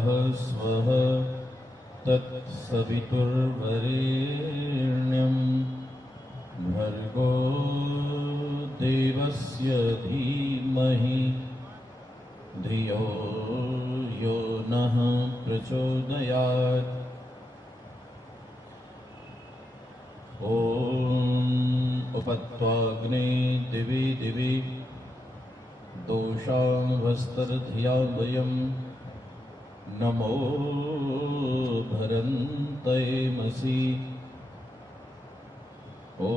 स्वः स्वः तत्सवितुर्वरेण्यं भर्गो देवस्य धीमहि धियो यो नः प्रचोदयात्। ॐ उपत्वाग्ने दिवि दिवि दोषामस्तर्धिया वयं नमो भरन्तयेमसि। ॐ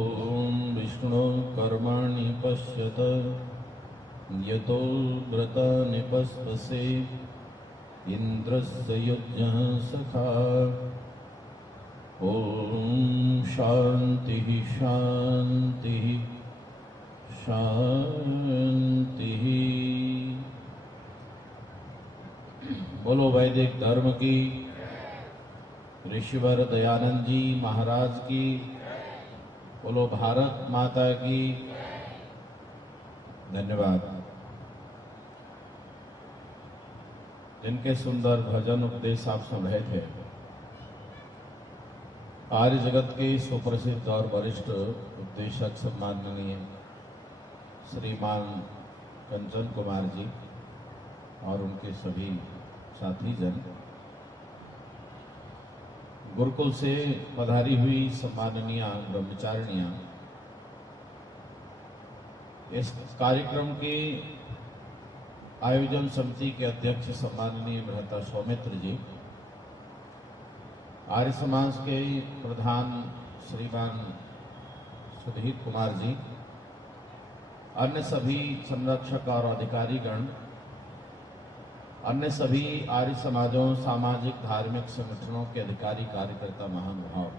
विष्णो कर्माणि पश्यत यतो व्रता निपस्पसे इन्द्रस्य युज्यः सखा। ॐ शान्तिः शान्तिः शान्तिः। बोलो वैदिक धर्म की, ऋषिवर दयानंद जी महाराज की, बोलो भारत माता की। धन्यवाद। जिनके सुंदर भजन उपदेश आप सुन रहे थे, आर्य जगत के सुप्रसिद्ध और वरिष्ठ उपदेशक सम्माननीय श्रीमान कंचन कुमार जी और उनके सभी साथी जन, गुरुकुल से पधारी हुई सम्माननीय ब्रह्मचारिणियां, इस कार्यक्रम के आयोजन समिति के अध्यक्ष सम्माननीय महंत सौमित्र जी, आर्य समाज के प्रधान श्रीमान सुधीर कुमार जी, अन्य सभी संरक्षक और अधिकारीगण, अन्य सभी आर्य समाजों, सामाजिक धार्मिक संगठनों के अधिकारी कार्यकर्ता महानुभाव,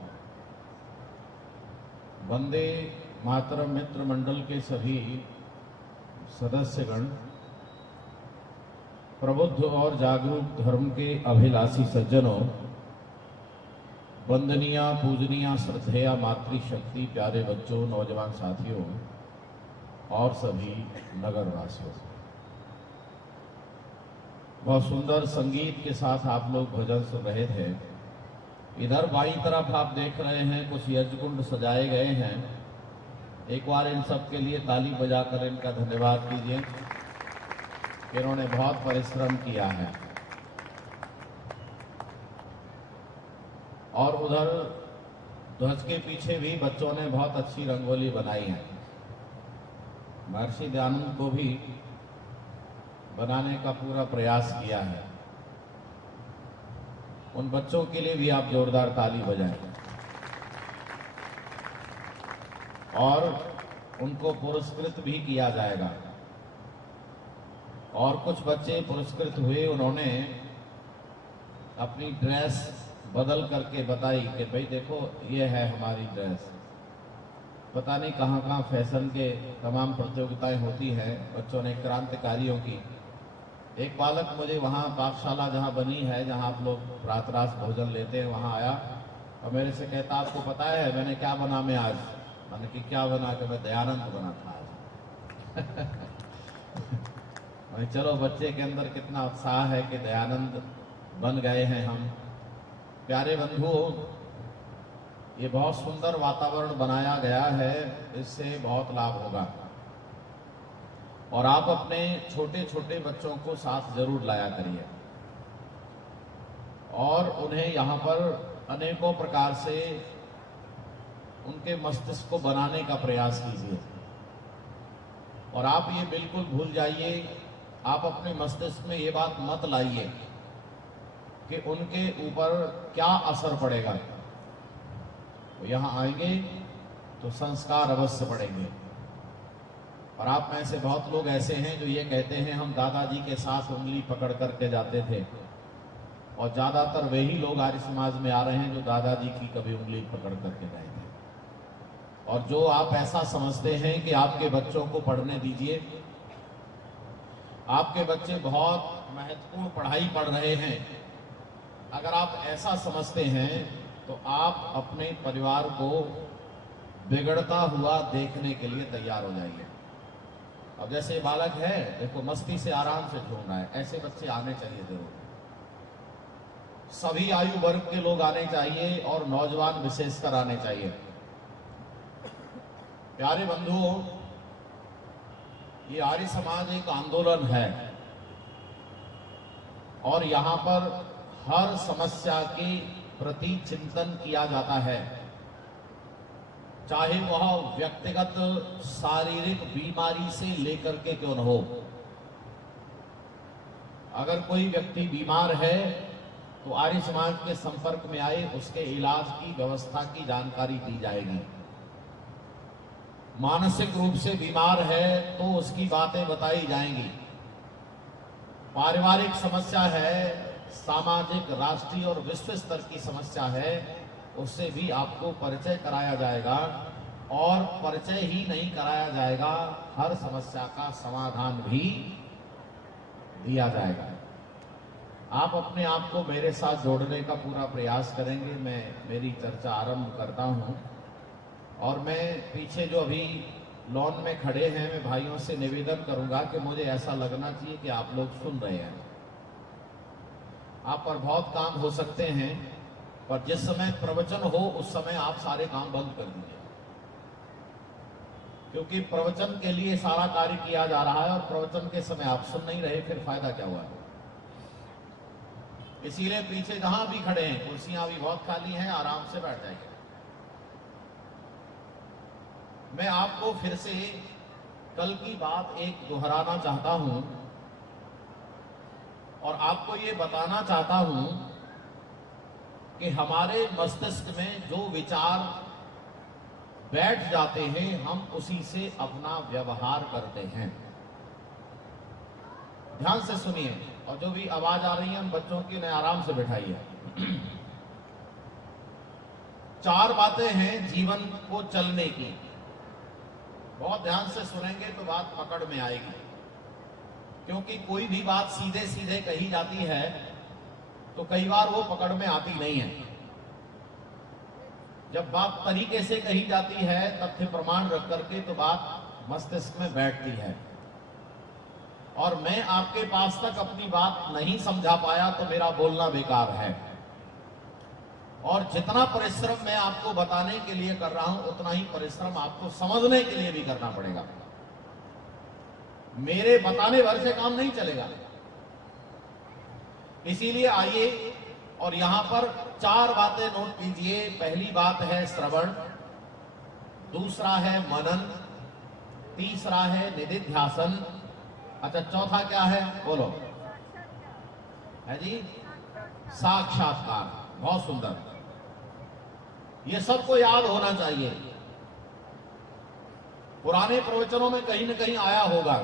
वंदे मातरम मित्र मंडल के सभी सदस्यगण, प्रबुद्ध और जागरूक धर्म के अभिलाषी सज्जनों, वंदनीय पूजनीय श्रद्धेय मातृशक्ति प्यारे बच्चों, नौजवान साथियों और सभी नगरवासियों, बहुत सुंदर संगीत के साथ आप लोग भजन सुन रहे थे। इधर बाईं तरफ आप देख रहे हैं कुछ यज्ञकुंड सजाए गए हैं। एक बार इन सब के लिए ताली बजाकर इनका धन्यवाद कीजिए। इन्होंने बहुत परिश्रम किया है। और उधर ध्वज के पीछे भी बच्चों ने बहुत अच्छी रंगोली बनाई है। महर्षि दयानंद को भी बनाने का पूरा प्रयास किया है। उन बच्चों के लिए भी आप जोरदार ताली बजाएं। और उनको पुरस्कृत भी किया जाएगा। और कुछ बच्चे पुरस्कृत हुए, उन्होंने अपनी ड्रेस बदल करके बताई कि भाई देखो ये है हमारी ड्रेस। पता नहीं कहाँ कहाँ फैशन के तमाम प्रतियोगिताएं होती हैं बच्चों ने, क्रांतिकारियों की। एक बालक मुझे वहाँ पाठशाला जहाँ बनी है, जहाँ आप लोग रात भोजन लेते हैं, वहाँ आया और मेरे से कहता आपको पता है मैंने क्या बना मैं आज? मैंने कि क्या बना? कि मैं दयानंद बना था आज। भाई चलो, बच्चे के अंदर कितना उत्साह है कि दयानंद बन गए हैं हम। प्यारे बंधुओं, ये बहुत सुंदर वातावरण बनाया गया है, इससे बहुत लाभ होगा। और आप अपने छोटे छोटे बच्चों को साथ जरूर लाया करिए और उन्हें यहाँ पर अनेकों प्रकार से उनके मस्तिष्क को बनाने का प्रयास कीजिए। और आप ये बिल्कुल भूल जाइए, आप अपने मस्तिष्क में ये बात मत लाइए कि उनके ऊपर क्या असर पड़ेगा। तो यहाँ आएंगे तो संस्कार अवश्य पड़ेंगे। और आप में से बहुत लोग ऐसे हैं जो ये कहते हैं हम दादाजी के साथ उंगली पकड़ करके जाते थे, और ज्यादातर वही लोग आर्य समाज में आ रहे हैं जो दादाजी की कभी उंगली पकड़ करके गए थे। और जो आप ऐसा समझते हैं कि आपके बच्चों को पढ़ने दीजिए, आपके बच्चे बहुत महत्वपूर्ण पढ़ाई पढ़ रहे हैं, अगर आप ऐसा समझते हैं तो आप अपने परिवार को बिगड़ता हुआ देखने के लिए तैयार हो जाइए। अब जैसे बालक है, देखो मस्ती से आराम से झूम रहा है, ऐसे बच्चे आने चाहिए जरूर। सभी आयु वर्ग के लोग आने चाहिए और नौजवान विशेषकर आने चाहिए। प्यारे बंधुओं, ये आर्य समाज एक आंदोलन है और यहां पर हर समस्या के प्रति चिंतन किया जाता है, चाहे वह व्यक्तिगत शारीरिक बीमारी से लेकर के क्यों न हो। अगर कोई व्यक्ति बीमार है तो आर्य समाज के संपर्क में आए, उसके इलाज की व्यवस्था की जानकारी दी जाएगी। मानसिक रूप से बीमार है तो उसकी बातें बताई जाएंगी। पारिवारिक समस्या है, सामाजिक, राष्ट्रीय और विश्व स्तर की समस्या है, उससे भी आपको परिचय कराया जाएगा। और परिचय ही नहीं कराया जाएगा, हर समस्या का समाधान भी दिया जाएगा। आप अपने आप को मेरे साथ जोड़ने का पूरा प्रयास करेंगे। मैं मेरी चर्चा आरंभ करता हूं और मैं पीछे जो अभी लॉन में खड़े हैं, मैं भाइयों से निवेदन करूंगा कि मुझे ऐसा लगना चाहिए कि आप लोग सुन रहे हैं। आप पर बहुत काम हो सकते हैं, पर जिस समय प्रवचन हो उस समय आप सारे काम बंद कर दीजिए, क्योंकि प्रवचन के लिए सारा कार्य किया जा रहा है और प्रवचन के समय आप सुन नहीं रहे, फिर फायदा क्या हुआ। इसीलिए पीछे जहां भी खड़े हैं, कुर्सियां भी बहुत खाली हैं, आराम से बैठ जाइए। मैं आपको फिर से कल की बात एक दोहराना चाहता हूं और आपको ये बताना चाहता हूं कि हमारे मस्तिष्क में जो विचार बैठ जाते हैं, हम उसी से अपना व्यवहार करते हैं। ध्यान से सुनिए, और जो भी आवाज आ रही है उन बच्चों की ने आराम से बिठाइए। 4 बातें हैं जीवन को चलने की। बहुत ध्यान से सुनेंगे तो बात पकड़ में आएगी, क्योंकि कोई भी बात सीधे सीधे कही जाती है तो कई बार वो पकड़ में आती नहीं है। जब बात तरीके से कही जाती है, तथ्य प्रमाण रख करके, तो बात मस्तिष्क में बैठती है। और मैं आपके पास तक अपनी बात नहीं समझा पाया तो मेरा बोलना बेकार है। और जितना परिश्रम मैं आपको बताने के लिए कर रहा हूं, उतना ही परिश्रम आपको समझने के लिए भी करना पड़ेगा। मेरे बताने भर से काम नहीं चलेगा। इसीलिए आइए और यहां पर 4 बातें नोट कीजिए। पहली बात है श्रवण, दूसरा है मनन, तीसरा है निधिध्यासन, अच्छा चौथा क्या है बोलो, है जी, साक्षात्कार। बहुत सुंदर, ये सबको याद होना चाहिए। पुराने प्रवचनों में कहीं न कहीं आया होगा,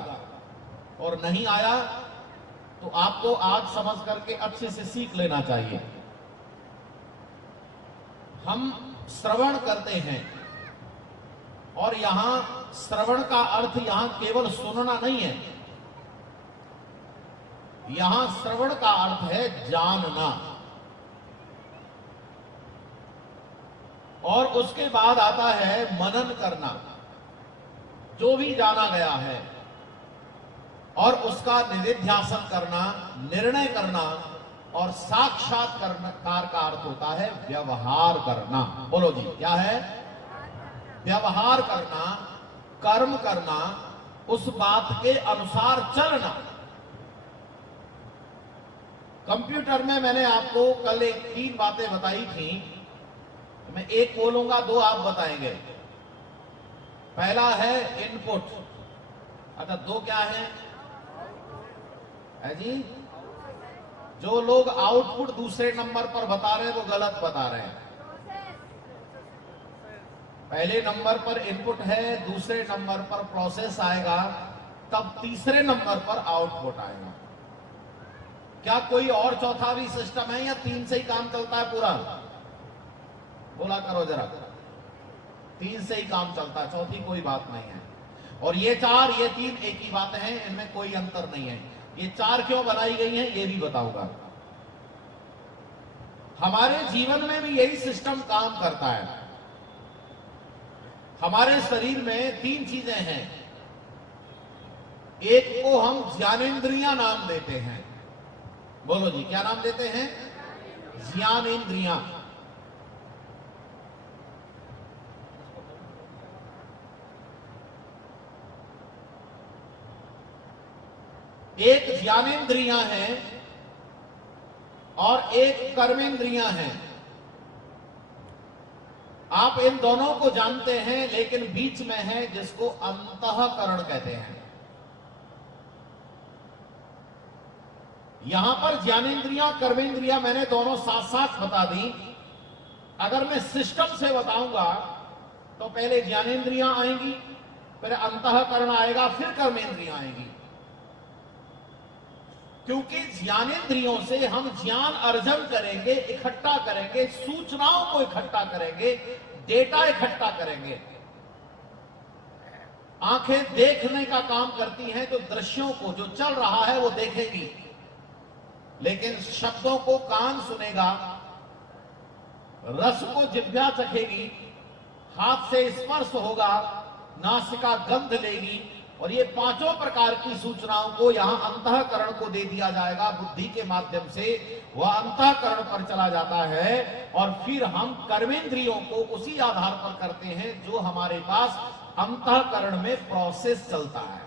और नहीं आया तो आपको आज समझ करके अच्छे से सीख लेना चाहिए। हम श्रवण करते हैं, और यहां श्रवण का अर्थ यहां केवल सुनना नहीं है, यहां श्रवण का अर्थ है जानना। और उसके बाद आता है मनन करना, जो भी जाना गया है, और उसका निधिध्यासन करना, निर्णय करना, और साक्षात्कार का अर्थ होता है व्यवहार करना। बोलो जी, क्या है? व्यवहार करना, कर्म करना, उस बात के अनुसार चलना। कंप्यूटर में मैंने आपको कल 3 बातें बताई थी, मैं एक बोलूंगा, 2 आप बताएंगे। पहला है इनपुट, अच्छा 2 क्या है जी? जो लोग आउटपुट दूसरे नंबर पर बता रहे हैं वो गलत बता रहे हैं। पहले नंबर पर इनपुट है, दूसरे नंबर पर प्रोसेस आएगा, तब तीसरे नंबर पर आउटपुट आएगा। क्या कोई और चौथा भी सिस्टम है, या 3 से ही काम चलता है पूरा? बोला करो जरा। 3 से ही काम चलता है, चौथी कोई बात नहीं है। और ये 4, ये 3 एक ही बात है, इनमें कोई अंतर नहीं है। ये 4 क्यों बनाई गई हैं ये भी बताऊंगा। हमारे जीवन में भी यही सिस्टम काम करता है। हमारे शरीर में 3 चीजें हैं। एक को हम ज्ञानेंद्रियां नाम देते हैं। बोलो जी, क्या नाम देते हैं? ज्ञानेंद्रियां। एक ज्ञानेंद्रियां हैं और एक कर्मेंद्रियां हैं। आप इन दोनों को जानते हैं, लेकिन बीच में है जिसको अंतःकरण कहते हैं। यहां पर ज्ञानेंद्रियां कर्मेंद्रियां मैंने दोनों साथ साथ बता दी। अगर मैं सिस्टम से बताऊंगा तो पहले ज्ञानेंद्रियां आएंगी, फिर अंतःकरण आएगा, फिर कर्मेंद्रियां आएंगी। क्योंकि ज्ञानेंद्रियों से हम ज्ञान अर्जन करेंगे, इकट्ठा करेंगे, सूचनाओं को इकट्ठा करेंगे, डेटा इकट्ठा करेंगे। आंखें देखने का काम करती हैं, तो दृश्यों को जो चल रहा है वो देखेगी, लेकिन शब्दों को कान सुनेगा, रस को जिह्वा चखेगी, हाथ से स्पर्श होगा, नासिका गंध लेगी, और ये पांचों प्रकार की सूचनाओं को यहां अंतःकरण को दे दिया जाएगा। बुद्धि के माध्यम से वह अंतःकरण पर चला जाता है, और फिर हम कर्मेंद्रियों को उसी आधार पर करते हैं जो हमारे पास अंतःकरण में प्रोसेस चलता है।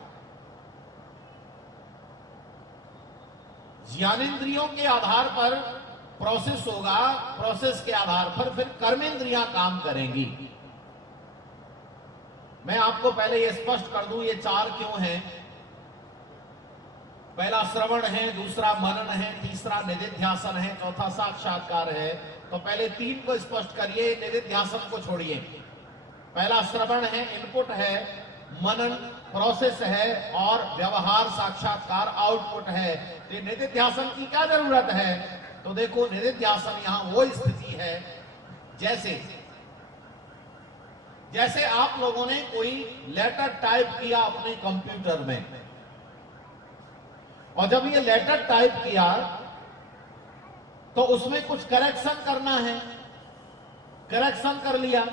ज्ञानेंद्रियों के आधार पर प्रोसेस होगा, प्रोसेस के आधार पर फिर कर्मेंद्रियां काम करेंगी। मैं आपको पहले ये स्पष्ट कर दूं, ये चार क्यों हैं। पहला श्रवण है, दूसरा मनन है, तीसरा निधिध्यासन है, चौथा साक्षात्कार है। तो पहले तीन को स्पष्ट करिए, निधिध्यासन को छोड़िए। पहला श्रवण है, इनपुट है, मनन प्रोसेस है, और व्यवहार साक्षात्कार आउटपुट है। तो निधिध्यासन की क्या जरूरत है? तो देखो, निधिध्यासन यहां वो स्थिति है जैसे आप लोगों ने कोई लेटर टाइप किया अपने कंप्यूटर में, और जब ये लेटर टाइप किया तो उसमें कुछ करेक्शन करना है, करेक्शन कर लिया,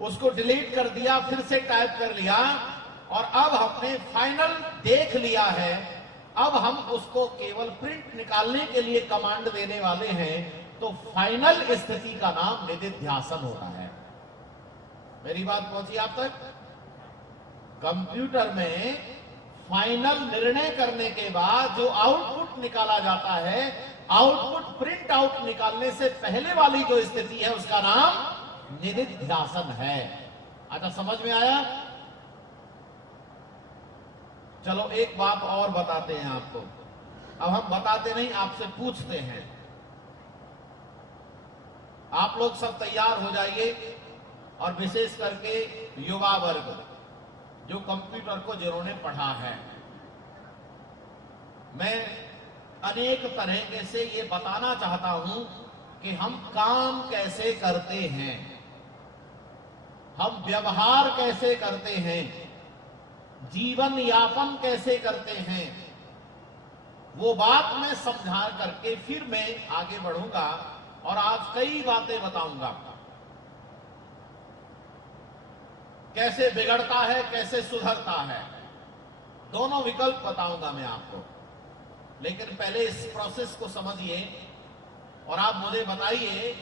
उसको डिलीट कर दिया, फिर से टाइप कर लिया, और अब हमने फाइनल देख लिया है। अब हम उसको केवल प्रिंट निकालने के लिए कमांड देने वाले हैं। तो फाइनल स्थिति का नाम निधिध्यासन होता है। मेरी बात पहुंची आप तक? कंप्यूटर में फाइनल निर्णय करने के बाद जो आउटपुट निकाला जाता है, आउटपुट प्रिंट आउट निकालने से पहले वाली जो स्थिति है उसका नाम निधिध्यासन है। अच्छा, समझ में आया? चलो एक बात और बताते हैं आपको। अब हम बताते नहीं, आपसे पूछते हैं। आप लोग सब तैयार हो जाइए, और विशेष करके युवा वर्ग जो कंप्यूटर को जिन्होंने पढ़ा है, मैं अनेक तरह से ये बताना चाहता हूं कि हम काम कैसे करते हैं, हम व्यवहार कैसे करते हैं, जीवन यापन कैसे करते हैं। वो बात मैं समझा करके फिर मैं आगे बढ़ूंगा, और आज कई बातें बताऊंगा। कैसे बिगड़ता है, कैसे सुधरता है, दोनों विकल्प बताऊंगा मैं आपको। लेकिन पहले इस प्रोसेस को समझिए, और आप मुझे बताइए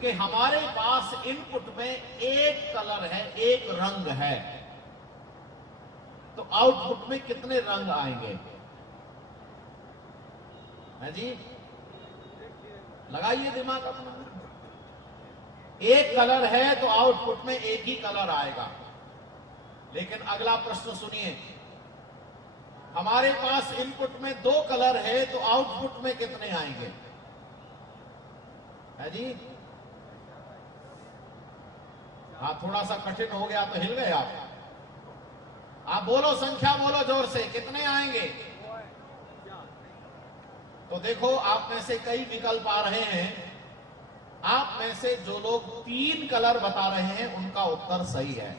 कि हमारे पास इनपुट में एक कलर है, एक रंग है, तो आउटपुट में कितने रंग आएंगे? है जी, लगाइए दिमाग अपना। एक कलर है तो आउटपुट में एक ही कलर आएगा। लेकिन अगला प्रश्न सुनिए, हमारे पास इनपुट में दो कलर है तो आउटपुट में कितने आएंगे? है जी, हाँ, थोड़ा सा कठिन हो गया तो हिल गए आप बोलो, संख्या बोलो जोर से, कितने आएंगे? तो देखो, आप में से कई विकल्प आ रहे हैं। आप में से जो लोग तीन कलर बता रहे हैं उनका उत्तर सही है,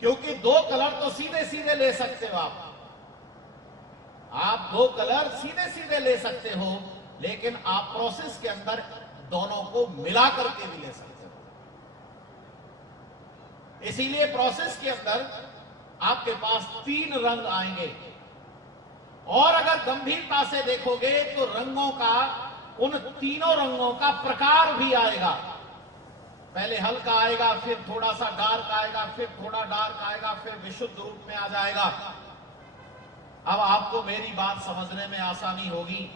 क्योंकि दो कलर तो सीधे सीधे ले सकते हो आप दो कलर सीधे सीधे ले सकते हो, लेकिन आप प्रोसेस के अंदर दोनों को मिला करके भी ले सकते हो। इसीलिए प्रोसेस के अंदर आपके पास तीन रंग आएंगे, और अगर गंभीरता से देखोगे तो रंगों का, उन तीनों रंगों का प्रकार भी आएगा। पहले हल्का आएगा, फिर थोड़ा सा डार्क आएगा, फिर थोड़ा डार्क आएगा, फिर विशुद्ध रूप में आ जाएगा। अब आपको मेरी बात समझने में आसानी होगी।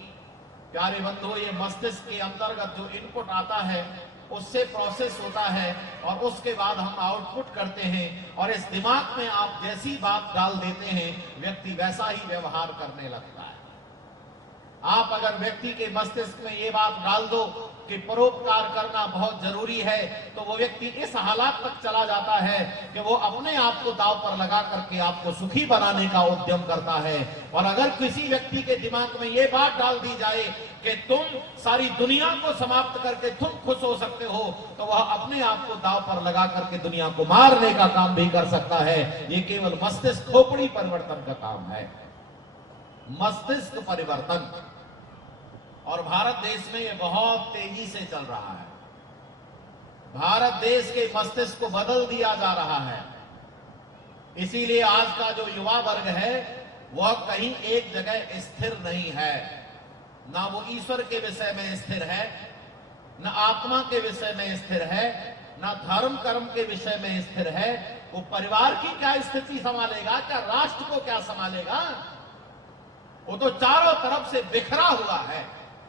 प्यारे बंधुओं, ये मस्तिष्क के अंतर्गत जो इनपुट आता है उससे प्रोसेस होता है और उसके बाद हम आउटपुट करते हैं, और इस दिमाग में आप जैसी बात डाल देते हैं व्यक्ति वैसा ही व्यवहार करने लगता है। आप अगर व्यक्ति के मस्तिष्क में ये बात डाल दो कि परोपकार करना बहुत जरूरी है, तो वो व्यक्ति इस हालात तक चला जाता है कि वो अपने आप को दांव पर लगा करके आपको सुखी बनाने का उद्यम करता है। और अगर किसी व्यक्ति के दिमाग में ये बात डाल दी जाए कि तुम सारी दुनिया को समाप्त करके तुम खुश हो सकते हो, तो वह अपने आप को दांव पर लगा करके दुनिया को मारने का काम भी कर सकता है। ये केवल मस्तिष्क खोपड़ी परिवर्तन का काम है, मस्तिष्क परिवर्तन। और भारत देश में ये बहुत तेजी से चल रहा है। भारत देश के मस्तिष्क को बदल दिया जा रहा है। इसीलिए आज का जो युवा वर्ग है वह कहीं एक जगह स्थिर नहीं है। ना वो ईश्वर के विषय में स्थिर है, न आत्मा के विषय में स्थिर है, न धर्म कर्म के विषय में स्थिर है। वो परिवार की क्या स्थिति संभालेगा, क्या राष्ट्र को क्या संभालेगा? वो तो चारों तरफ से बिखरा हुआ है।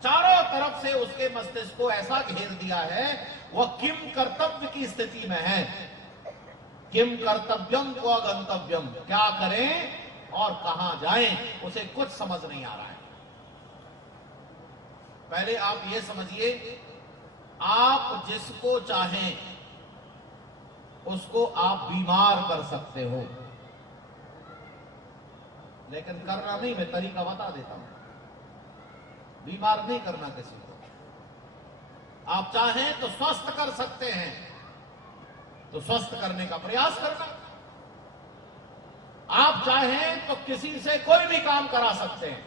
चारों तरफ से उसके मस्तिष्क को ऐसा घेर दिया है, वह किम कर्तव्य की स्थिति में है। किम कर्तव्यम को अगंतव्यम, क्या करें और कहां जाएं, उसे कुछ समझ नहीं आ रहा है। पहले आप ये समझिए, आप जिसको चाहें उसको आप बीमार कर सकते हो, लेकिन करना नहीं। मैं तरीका बता देता हूं। बीमार नहीं करना किसी को। आप चाहें तो स्वस्थ कर सकते हैं, तो स्वस्थ करने का प्रयास करना। आप चाहें तो किसी से कोई भी काम करा सकते हैं।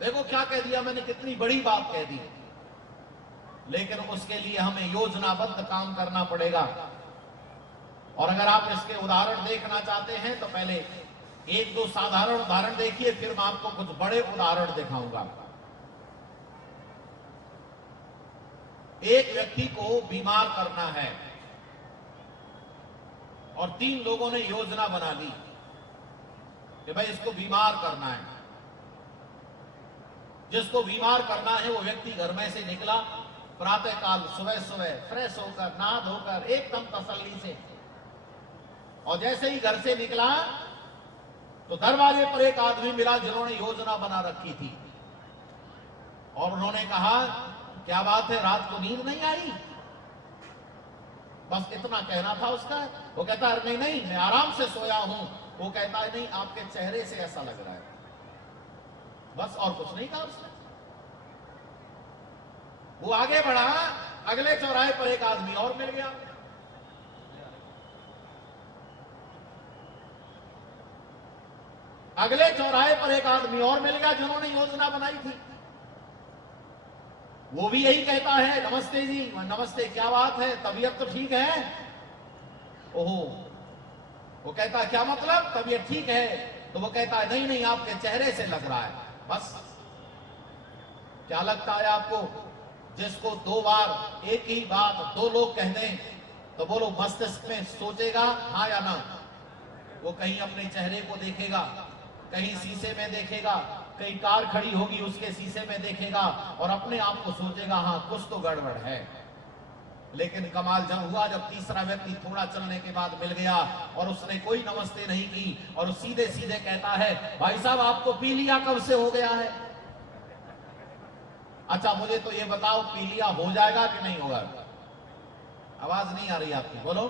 देखो क्या कह दिया मैंने, कितनी बड़ी बात कह दी। लेकिन उसके लिए हमें योजनाबद्ध काम करना पड़ेगा। और अगर आप इसके उदाहरण देखना चाहते हैं तो पहले एक दो साधारण उदाहरण देखिए, फिर मैं आपको कुछ बड़े उदाहरण दिखाऊंगा। एक व्यक्ति को बीमार करना है और 3 लोगों ने योजना बना ली कि भाई इसको बीमार करना है। जिसको बीमार करना है वो व्यक्ति घर में से निकला, प्रातःकाल सुबह सुबह फ्रेश होकर नहा धोकर एकदम तसल्ली से, और जैसे ही घर से निकला तो दरवाजे पर एक आदमी मिला जिन्होंने योजना बना रखी थी। और उन्होंने कहा, क्या बात है, रात को नींद नहीं आई? बस इतना कहना था उसका। वो कहता है नहीं नहीं, मैं आराम से सोया हूं। वो कहता है नहीं, आपके चेहरे से ऐसा लग रहा है। बस और कुछ नहीं कहा उसने। वो आगे बढ़ा, अगले चौराहे पर एक आदमी और मिल गया। अगले चौराहे पर एक आदमी और मिल गया जिन्होंने योजना बनाई थी। वो भी यही कहता है, नमस्ते जी। नमस्ते, क्या बात है, तबीयत तो ठीक है? ओहो। वो कहता है क्या मतलब, तबीयत ठीक है? तो वो कहता है नहीं नहीं, आपके चेहरे से लग रहा है। बस क्या लगता है आपको, जिसको 2 बार एक ही बात 2 लोग कह दें तो बोलो मस्तिष्क में सोचेगा हाँ या ना? वो कहीं अपने चेहरे को देखेगा, कहीं शीशे में देखेगा, कहीं कार खड़ी होगी उसके शीशे में देखेगा और अपने आप को सोचेगा हाँ कुछ तो गड़बड़ है। लेकिन कमाल जब हुआ जब तीसरा व्यक्ति थोड़ा चलने के बाद मिल गया और उसने कोई नमस्ते नहीं की और सीधे सीधे कहता है, भाई साहब आपको पीलिया कब से हो गया है? अच्छा मुझे तो ये बताओ, पीलिया हो जाएगा कि नहीं होगा? आवाज नहीं आ रही आपकी, बोलो।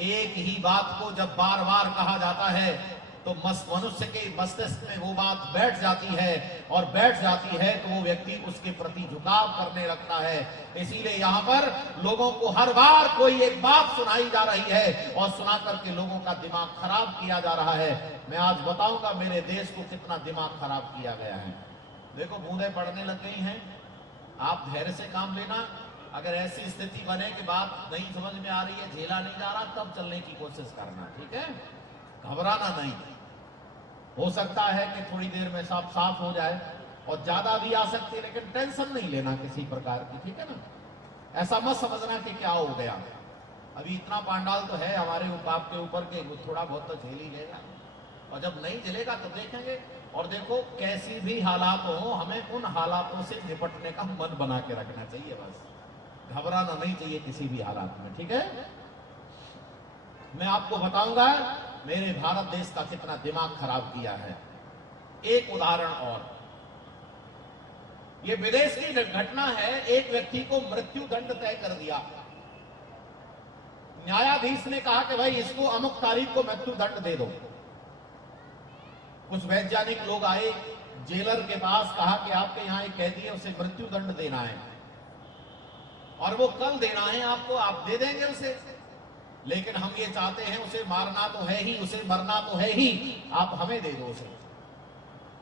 एक ही बात को जब बार बार कहा जाता है तो मनुष्य के मस्तिष्क में वो बात बैठ जाती है, और बैठ जाती है तो वो व्यक्ति उसके प्रति झुकाव करने लगता है। इसीलिए यहाँ पर लोगों को हर बार कोई एक बात सुनाई जा रही है और सुना करके लोगों का दिमाग खराब किया जा रहा है। मैं आज बताऊंगा मेरे देश को कितना दिमाग खराब किया गया है। देखो बूंदें पड़ने लग गई हैं, आप धैर्य से काम लेना। अगर ऐसी स्थिति बने कि बात नहीं समझ में आ रही है, झेला नहीं जा रहा, तब चलने की कोशिश करना, ठीक है? घबराना नहीं। हो सकता है कि थोड़ी देर में सब साफ हो जाए और ज्यादा भी आ सकती है, लेकिन टेंशन नहीं लेना किसी प्रकार की, ठीक है ना। ऐसा मत समझना कि क्या हो गया, अभी इतना पांडाल तो है हमारे बाप के ऊपर के वो थोड़ा बहुत तो झेल ही लेगा, और जब नहीं झेलेगा तो देखेंगे। और देखो कैसी भी हालात हो, हमें उन हालातों से निपटने का मन बना के रखना चाहिए, बस घबराना नहीं चाहिए किसी भी हालात में, ठीक है। मैं आपको बताऊंगा मेरे भारत देश का कितना दिमाग खराब किया है। एक उदाहरण और, ये विदेश की घटना है। एक व्यक्ति को मृत्यु दंड तय कर दिया, न्यायाधीश ने कहा कि भाई इसको अमुक तारीख को मृत्यु दंड दे दो। कुछ वैज्ञानिक लोग आए जेलर के पास, कहा कि आपके यहां एक कैदी है, उसे मृत्यु दंड देना है और वो कल देना है आपको, आप दे देंगे उसे, लेकिन हम ये चाहते हैं उसे मारना तो है ही, उसे मरना तो है ही, आप हमें दे दो उसे।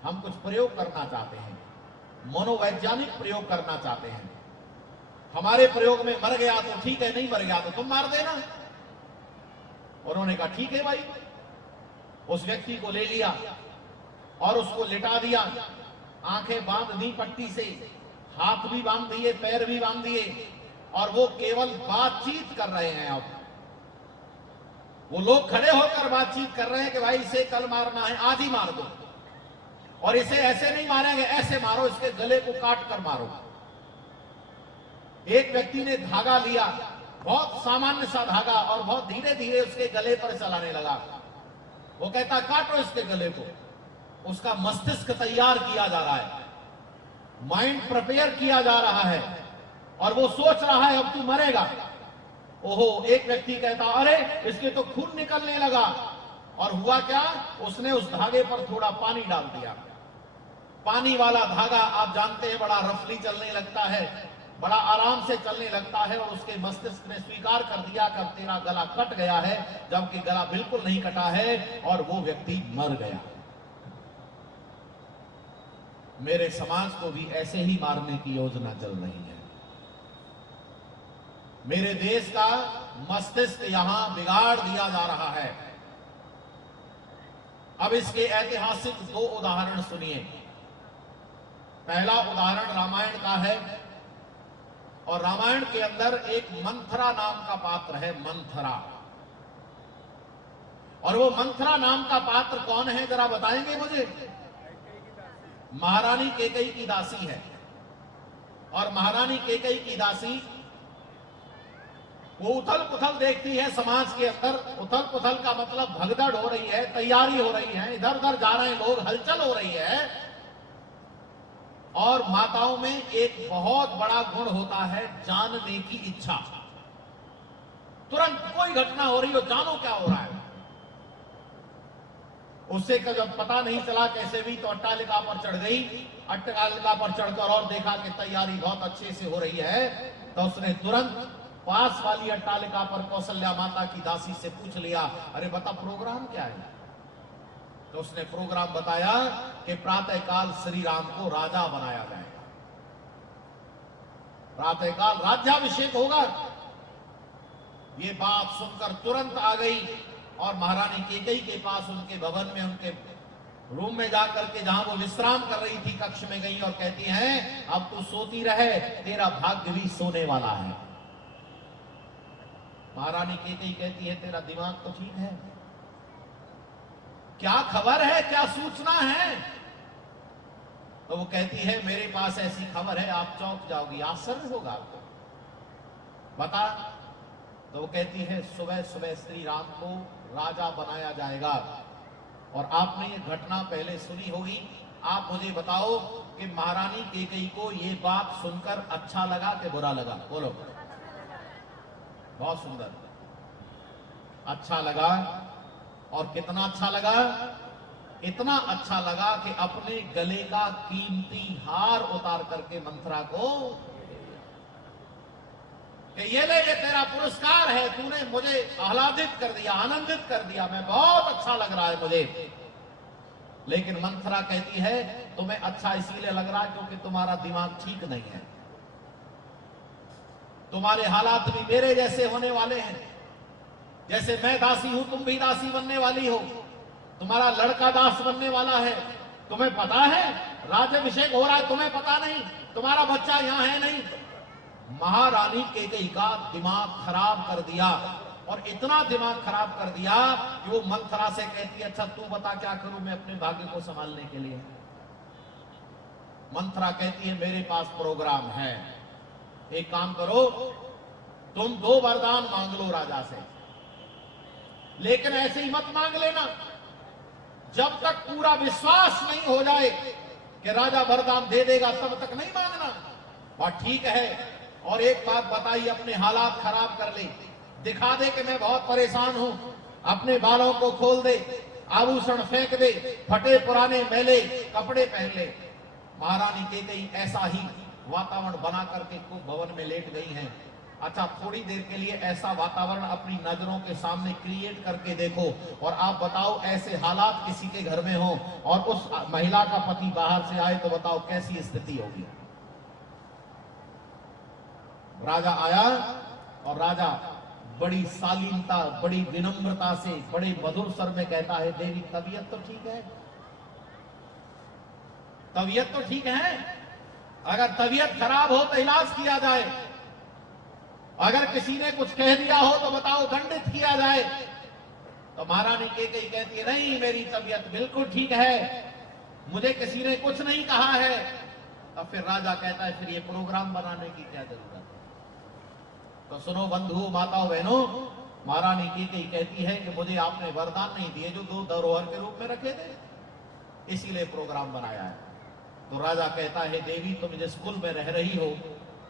हम कुछ प्रयोग करना चाहते हैं, मनोवैज्ञानिक प्रयोग करना चाहते हैं। हमारे प्रयोग में मर गया तो ठीक है, नहीं मर गया तो तुम मार देना। उन्होंने कहा ठीक है भाई। उस व्यक्ति को ले लिया और उसको लिटा दिया, आंखें बांध दी पट्टी से, हाथ भी बांध दिए, पैर भी बांध दिए, और वो केवल बातचीत कर रहे हैं। अब वो लोग खड़े होकर बातचीत कर रहे हैं कि भाई इसे कल मारना है, आज ही मार दो, और इसे ऐसे नहीं मारेंगे, ऐसे मारो, इसके गले को काट कर मारो। एक व्यक्ति ने धागा लिया, बहुत सामान्य सा धागा, और बहुत धीरे धीरे उसके गले पर चलाने लगा। वो कहता काटो इसके गले को। उसका मस्तिष्क तैयार किया जा रहा है, माइंड प्रिपेयर किया जा रहा है, और वो सोच रहा है अब तू मरेगा। ओहो, एक व्यक्ति कहता अरे इसके तो खून निकलने लगा, और हुआ क्या, उसने उस धागे पर थोड़ा पानी डाल दिया। पानी वाला धागा आप जानते हैं बड़ा रफली चलने लगता है, बड़ा आराम से चलने लगता है, और उसके मस्तिष्क ने स्वीकार कर दिया कि अब तेरा गला कट गया है, जबकि गला बिल्कुल नहीं कटा है, और वो व्यक्ति मर गया। मेरे समाज को भी ऐसे ही मारने की योजना चल रही है। मेरे देश का मस्तिष्क यहां बिगाड़ दिया जा रहा है। अब इसके ऐतिहासिक दो उदाहरण सुनिए। पहला उदाहरण रामायण का है, और रामायण के अंदर एक मंथरा नाम का पात्र है, मंथरा। और वो मंथरा नाम का पात्र कौन है, जरा बताएंगे मुझे? महारानी कैकेयी की दासी है। और महारानी कैकेयी की दासी वो उथल पुथल देखती है समाज के अंदर। उथल पुथल का मतलब भगदड़ हो रही है, तैयारी हो रही है, इधर उधर जा रहे हैं लोग, हलचल हो रही है। और माताओं में एक बहुत बड़ा गुण होता है, जानने की इच्छा। तुरंत कोई घटना हो रही हो, जानो क्या हो रहा है। उससे जब पता नहीं चला कैसे भी, तो अट्टालिका पर चढ़ गई। अट्टालिका पर चढ़कर और देखा कि तैयारी बहुत अच्छे से हो रही है, तो उसने तुरंत पास वाली अट्टालिका पर कौशल्या माता की दासी से पूछ लिया, अरे बता प्रोग्राम क्या है। तो उसने प्रोग्राम बताया कि प्रातःकाल श्री राम को राजा बनाया जाएगा, प्रातःकाल राज्याभिषेक होगा। ये बात सुनकर तुरंत आ गई और महारानी कैकेयी के पास, उनके भवन में, उनके रूम में जाकर के, जहां वो विश्राम कर रही थी, कक्ष में गई और कहती हैं अब तू सोती रहे, तेरा भाग्य भी सोने वाला है। महारानी कैकेयी कहती है तेरा दिमाग तो ठीक है, क्या खबर है, क्या सूचना है? तो वो कहती है मेरे पास ऐसी खबर है, आप चौंक जाओगी, आश्चर्य होगा आपको, बता। तो वो कहती है सुबह सुबह श्री राम को राजा बनाया जाएगा, और आपने ये घटना पहले सुनी होगी। आप मुझे बताओ कि महारानी कैकेयी को ये बात सुनकर अच्छा लगा कि बुरा लगा? बोलो। बहुत सुंदर, अच्छा लगा। और कितना अच्छा लगा? इतना अच्छा लगा कि अपने गले का कीमती हार उतार करके मंथरा को कि ये ले, ये तेरा पुरस्कार है, तूने मुझे आह्लादित कर दिया, आनंदित कर दिया, मैं बहुत अच्छा लग रहा है मुझे। लेकिन मंथरा कहती है तुम्हें अच्छा इसीलिए लग रहा है क्योंकि तुम्हारा दिमाग ठीक नहीं है, तुम्हारे हालात भी मेरे जैसे होने वाले हैं। जैसे मैं दासी हूं, तुम भी दासी बनने वाली हो, तुम्हारा लड़का दास बनने वाला है, तुम्हें पता है राज्याभिषेक हो रहा है, तुम्हें पता नहीं, तुम्हारा बच्चा यहां है नहीं। महारानी केकई का दिमाग खराब कर दिया, और इतना दिमाग खराब कर दिया कि वो मंथरा से कहती है, अच्छा तू बता क्या करूं मैं अपने भाग्य को संभालने के लिए। मंथरा कहती है, मेरे पास प्रोग्राम है, एक काम करो, तुम 2 वरदान मांग लो राजा से, लेकिन ऐसे ही मत मांग लेना, जब तक पूरा विश्वास नहीं हो जाए कि राजा वरदान दे देगा तब तक नहीं मांगना। बात ठीक है, और एक बात बताइए, अपने हालात खराब कर ले, दिखा दे कि मैं बहुत परेशान हूं, अपने बालों को खोल दे, आभूषण फेंक दे, फटे पुराने मैले कपड़े पहन ले। महारानी केकई ऐसा ही वातावरण बना करके खूब भवन में लेट गई हैं। अच्छा, थोड़ी देर के लिए ऐसा वातावरण अपनी नजरों के सामने क्रिएट करके देखो, और आप बताओ ऐसे हालात किसी के घर में हो और उस महिला का पति बाहर से आए तो बताओ कैसी स्थिति होगी। राजा आया और राजा बड़ी शालीनता, बड़ी विनम्रता से, बड़े मधुर स्वर में कहता है, देवी तबीयत तो ठीक है, तबीयत तो ठीक है, अगर तबीयत खराब हो तो इलाज किया जाए, अगर किसी ने कुछ कह दिया हो तो बताओ दंडित किया जाए। तो महारानी केकई कहती है, नहीं मेरी तबीयत बिल्कुल ठीक है, मुझे किसी ने कुछ नहीं कहा है। तब फिर राजा कहता है, फिर ये प्रोग्राम बनाने की क्या जरूरत है। तो सुनो बंधु माताओं बहनों, महारानी केकई कहती है कि मुझे आपने वरदान नहीं दिए जो 2 धरोहर के रूप में रखे थे, इसीलिए प्रोग्राम बनाया है। तो राजा कहता है, देवी तुम जिस कुल में रह रही हो,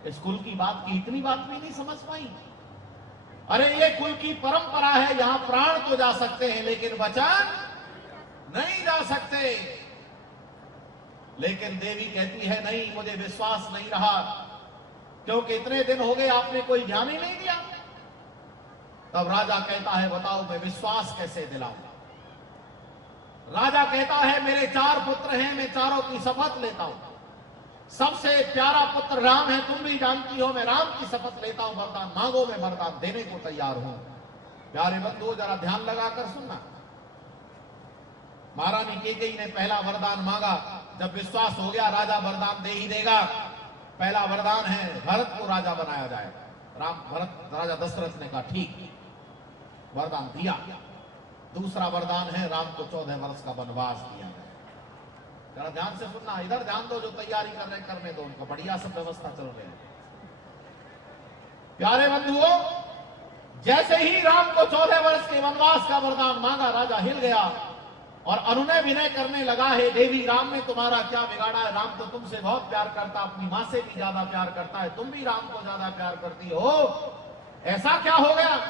इस कुल की बात की इतनी बात भी नहीं समझ पाई। अरे ये कुल की परंपरा है, यहां प्राण तो जा सकते हैं लेकिन वचन नहीं जा सकते। लेकिन देवी कहती है, नहीं मुझे विश्वास नहीं रहा, क्योंकि इतने दिन हो गए आपने कोई ध्यान ही नहीं दिया। तब राजा कहता है, बताओ मैं विश्वास कैसे दिलाऊं। राजा कहता है, मेरे 4 पुत्र हैं, मैं चारों की शपथ लेता हूं, सबसे प्यारा पुत्र राम है, तुम भी जानती हो, मैं राम की शपथ लेता हूं, वरदान मांगो, मैं वरदान देने को तैयार हूं। प्यारे बंधुओं जरा ध्यान लगाकर सुनना। महारानी केकई ने पहला वरदान मांगा, जब विश्वास हो गया राजा वरदान दे ही देगा। पहला वरदान है भरत को राजा बनाया जाए। भरत राजा दशरथ ने कहा ठीक, वरदान दिया। दूसरा वरदान है राम को 14 वर्ष का वनवास दिया जाए। जरा ध्यान से सुनना, इधर ध्यान दो, जो तैयारी कर रहे हैं करने दो उनको, बढ़िया सब व्यवस्था चल रही है। प्यारे बंधुओं, जैसे ही राम को 14 वर्ष के वनवास का वरदान मांगा, राजा हिल गया और अनुनय विनय करने लगा, है देवी राम ने तुम्हारा क्या बिगाड़ा है, राम तो तुमसे बहुत प्यार करता, अपनी मां से भी ज्यादा प्यार करता है, तुम भी राम को ज्यादा प्यार करती हो, ऐसा क्या हो गया।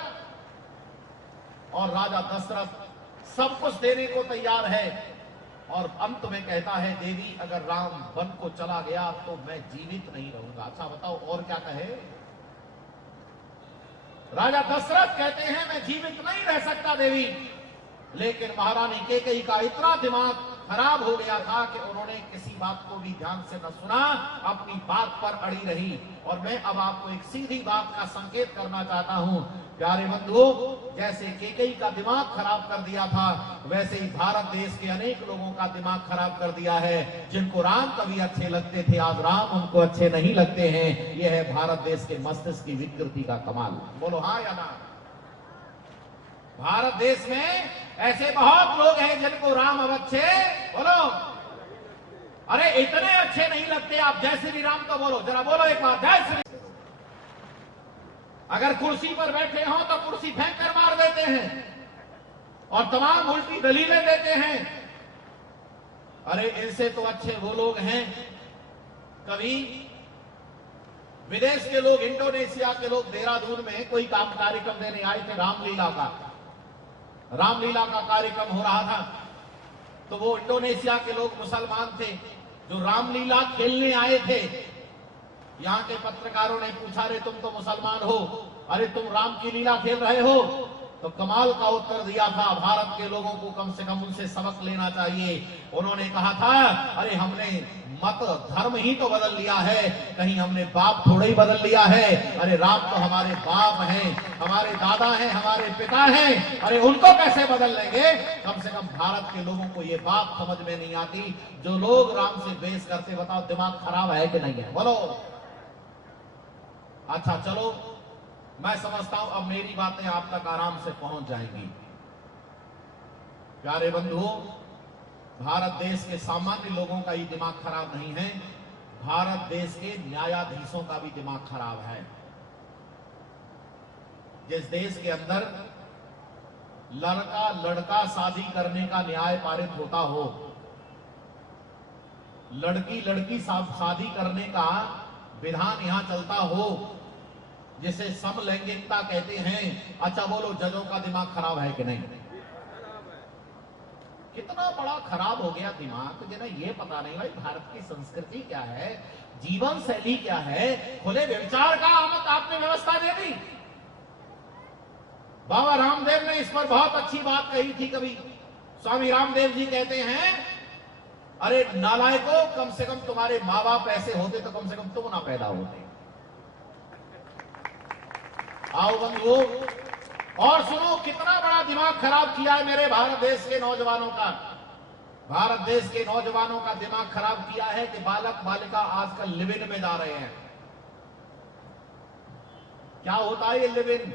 और राजा दशरथ सब कुछ देने को तैयार है, और अंत में कहता है, देवी अगर राम वन को चला गया तो मैं जीवित नहीं रहूंगा। अच्छा बताओ और क्या कहे। राजा दशरथ कहते हैं, मैं जीवित नहीं रह सकता देवी। लेकिन महारानी केकई का इतना दिमाग खराब हो गया था कि उन्होंने किसी बात को भी ध्यान से न सुना, अपनी बात पर अड़ी रही। और मैं अब आपको एक सीधी बात का संकेत करना चाहता हूं। प्यारे बंधुओं, जैसे केकई का दिमाग खराब कर दिया था, वैसे ही भारत देश के अनेक लोगों का दिमाग खराब कर दिया है। जिनको राम कभी अच्छे लगते थे, आज राम उनको अच्छे नहीं लगते हैं। यह है भारत देश के मस्तिष्क की विकृति का कमाल। बोलो हाँ या ना। भारत देश में ऐसे बहुत लोग हैं जिनको राम अब अच्छे, बोलो, अरे इतने अच्छे नहीं लगते। आप जय श्री राम तो बोलो, जरा बोलो एक बार, जय श्री। अगर कुर्सी पर बैठे हो तो कुर्सी फेंक कर मार देते हैं और तमाम उल्टी दलीलें देते हैं। अरे इनसे तो अच्छे वो लोग हैं, कभी विदेश के लोग, इंडोनेशिया के लोग देहरादून में कोई कार्यक्रम देने आए थे, रामलीला का कार्यक्रम हो रहा था। तो वो इंडोनेशिया के लोग मुसलमान थे जो रामलीला खेलने आए थे। यहाँ के पत्रकारों ने पूछा, अरे तुम तो मुसलमान हो, अरे तुम राम की लीला खेल रहे हो, तो कमाल का उत्तर दिया था, भारत के लोगों को कम से कम उनसे सबक लेना चाहिए। उन्होंने कहा था, अरे हमने मत धर्म ही तो बदल लिया है, कहीं हमने बाप थोड़ा ही बदल लिया है। अरे राम तो हमारे बाप हैं, हमारे दादा हैं, हमारे पिता हैं, अरे उनको कैसे बदल लेंगे। कम से कम भारत के लोगों को ये बात समझ में नहीं आती। जो लोग राम से बेस करते, बताओ दिमाग खराब है कि नहीं है, बोलो। अच्छा चलो, मैं समझता हूं अब मेरी बातें आप तक आराम से पहुंच जाएंगी। प्यारे बंधुओं, भारत देश के सामान्य लोगों का ही दिमाग खराब नहीं है, भारत देश के न्यायाधीशों का भी दिमाग खराब है। जिस देश के अंदर लड़का लड़का शादी करने का न्याय पारित होता हो, लड़की लड़की शादी करने का विधान यहां चलता हो, जिसे समलैंगिकता कहते हैं, अच्छा बोलो जजों का दिमाग खराब है कि नहीं? कितना बड़ा खराब हो गया दिमाग, जिन्हें ये पता नहीं भाई भारत की संस्कृति क्या है, जीवन शैली क्या है, खुले विचार का आमत आपने व्यवस्था दे दी। बाबा रामदेव ने इस पर बहुत अच्छी बात कही थी कभी। स्वामी रामदेव जी कहते हैं, अरे नालायकों, कम से कम तुम्हारे माँ बाप ऐसे होते तो कम से कम तुम ना पैदा होते। आओ बंधुओं, और सुनो कितना बड़ा दिमाग खराब किया है मेरे भारत देश के नौजवानों का। भारत देश के नौजवानों का दिमाग खराब किया है कि बालक बालिका आजकल लिव इन में जा रहे हैं। क्या होता है ये लिव इन?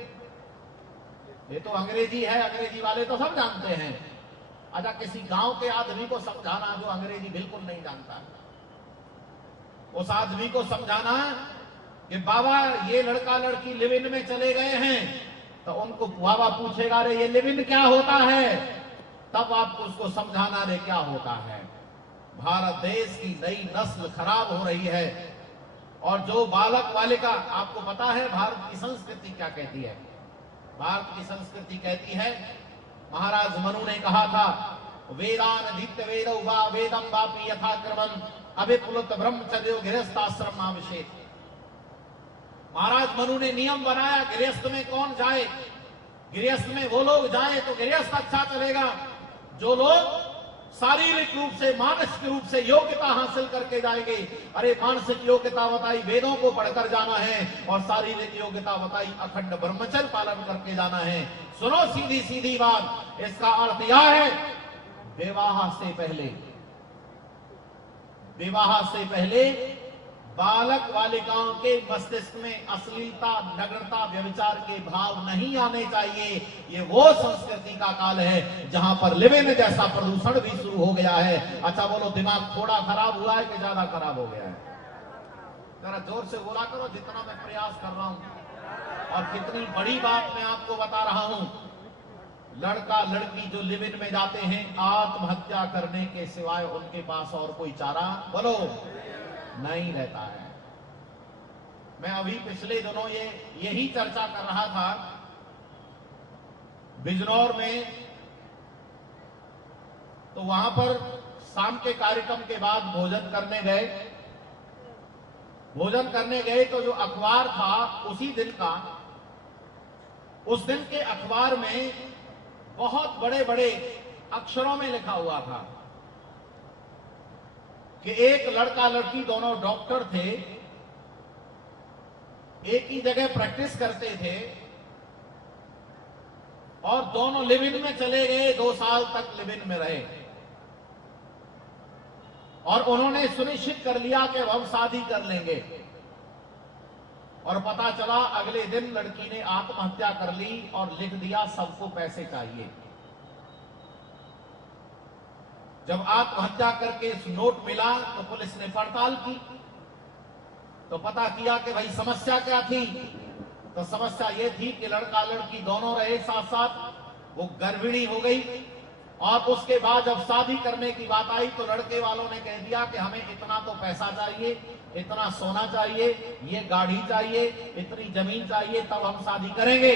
ये तो अंग्रेजी है, अंग्रेजी वाले तो सब जानते हैं। अच्छा, किसी गांव के आदमी को समझाना जो अंग्रेजी बिल्कुल नहीं जानता, उस आदमी को समझाना कि बाबा ये लड़का लड़की लिव इन में चले गए हैं, तो उनको बाबा पूछेगा, अरे ये लिव इन क्या होता है? तब आपको उसको समझाना, रे क्या होता है। भारत देश की नई नस्ल खराब हो रही है। और जो बालक बालिका, आपको पता है भारत की संस्कृति क्या कहती है? भारत की संस्कृति कहती है, महाराज मनु ने कहा था, वेदान नित्य वेद वा वेदम वापी यथा क्रमम अभिप्लुत ब्रह्मचर्यो गृहस्थाश्रम आवश्यक। महाराज मनु ने नियम बनाया, गृहस्थ में कौन जाए? गृहस्थ में वो लोग जाए तो गृहस्थ अच्छा चलेगा जो लोग शारीरिक रूप से, मानसिक रूप से योग्यता हासिल करके जाएंगे। अरे मानसिक योग्यता बताई वेदों को पढ़कर जाना है, और शारीरिक योग्यता बताई अखंड ब्रह्मचर्य पालन करके जाना है। सुनो सीधी सीधी बात, इसका अर्थ यह है, विवाह से पहले बालक बालिकाओं के मस्तिष्क में अश्लीलता, नग्नता, व्यभिचार के भाव नहीं आने चाहिए। ये वो संस्कृति का काल है जहां पर लिव इन जैसा प्रदूषण भी शुरू हो गया है। अच्छा बोलो, दिमाग थोड़ा खराब हुआ है कि ज्यादा खराब हो गया है? जरा जोर से बोला करो, जितना मैं प्रयास कर रहा हूं। और कितनी बड़ी बात मैं आपको बता रहा हूं, लड़का लड़की जो लिव इन में जाते हैं, आत्महत्या करने के सिवाय उनके पास और कोई चारा बोलो नहीं रहता है। मैं अभी पिछले दिनों यही चर्चा कर रहा था। बिजनौर में, तो वहां पर शाम के कार्यक्रम के बाद भोजन करने गए तो जो अखबार था उसी दिन का, उस दिन के अखबार में बहुत बड़े बड़े अक्षरों में लिखा हुआ था कि एक लड़का लड़की दोनों डॉक्टर थे, एक ही जगह प्रैक्टिस करते थे, और दोनों लिव इन में चले गए। 2 साल तक लिव इन में रहे, और उन्होंने सुनिश्चित कर लिया कि अब हम शादी कर लेंगे। और पता चला अगले दिन लड़की ने आत्महत्या कर ली और लिख दिया, सबको पैसे चाहिए। जब आत्महत्या करके इस नोट मिला तो पुलिस ने पड़ताल की, तो पता किया कि भाई समस्या क्या थी। तो समस्या ये थी कि लड़का लड़की दोनों रहे साथ साथ, वो गर्भिणी हो गई, और उसके बाद जब शादी करने की बात आई तो लड़के वालों ने कह दिया कि हमें इतना तो पैसा चाहिए, इतना सोना चाहिए, ये गाड़ी चाहिए, इतनी जमीन चाहिए, तब हम शादी करेंगे।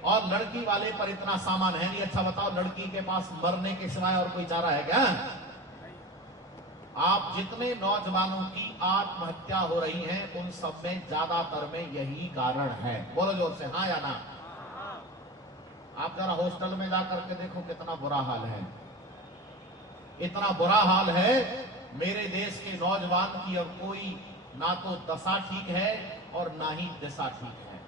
और लड़की वाले पर इतना सामान है नहीं। अच्छा बताओ, लड़की के पास मरने के सिवाय और कोई चारा है क्या? आप जितने नौजवानों की आत्महत्या हो रही हैं, उन सब में ज्यादातर में यही कारण है। बोलो जोर से, हाँ या ना? आप जरा हॉस्टल में जाकर के देखो कितना बुरा हाल है। इतना बुरा हाल है, मेरे देश के नौजवान की अब कोई ना तो दशा ठीक है और ना ही दिशा ठीक है।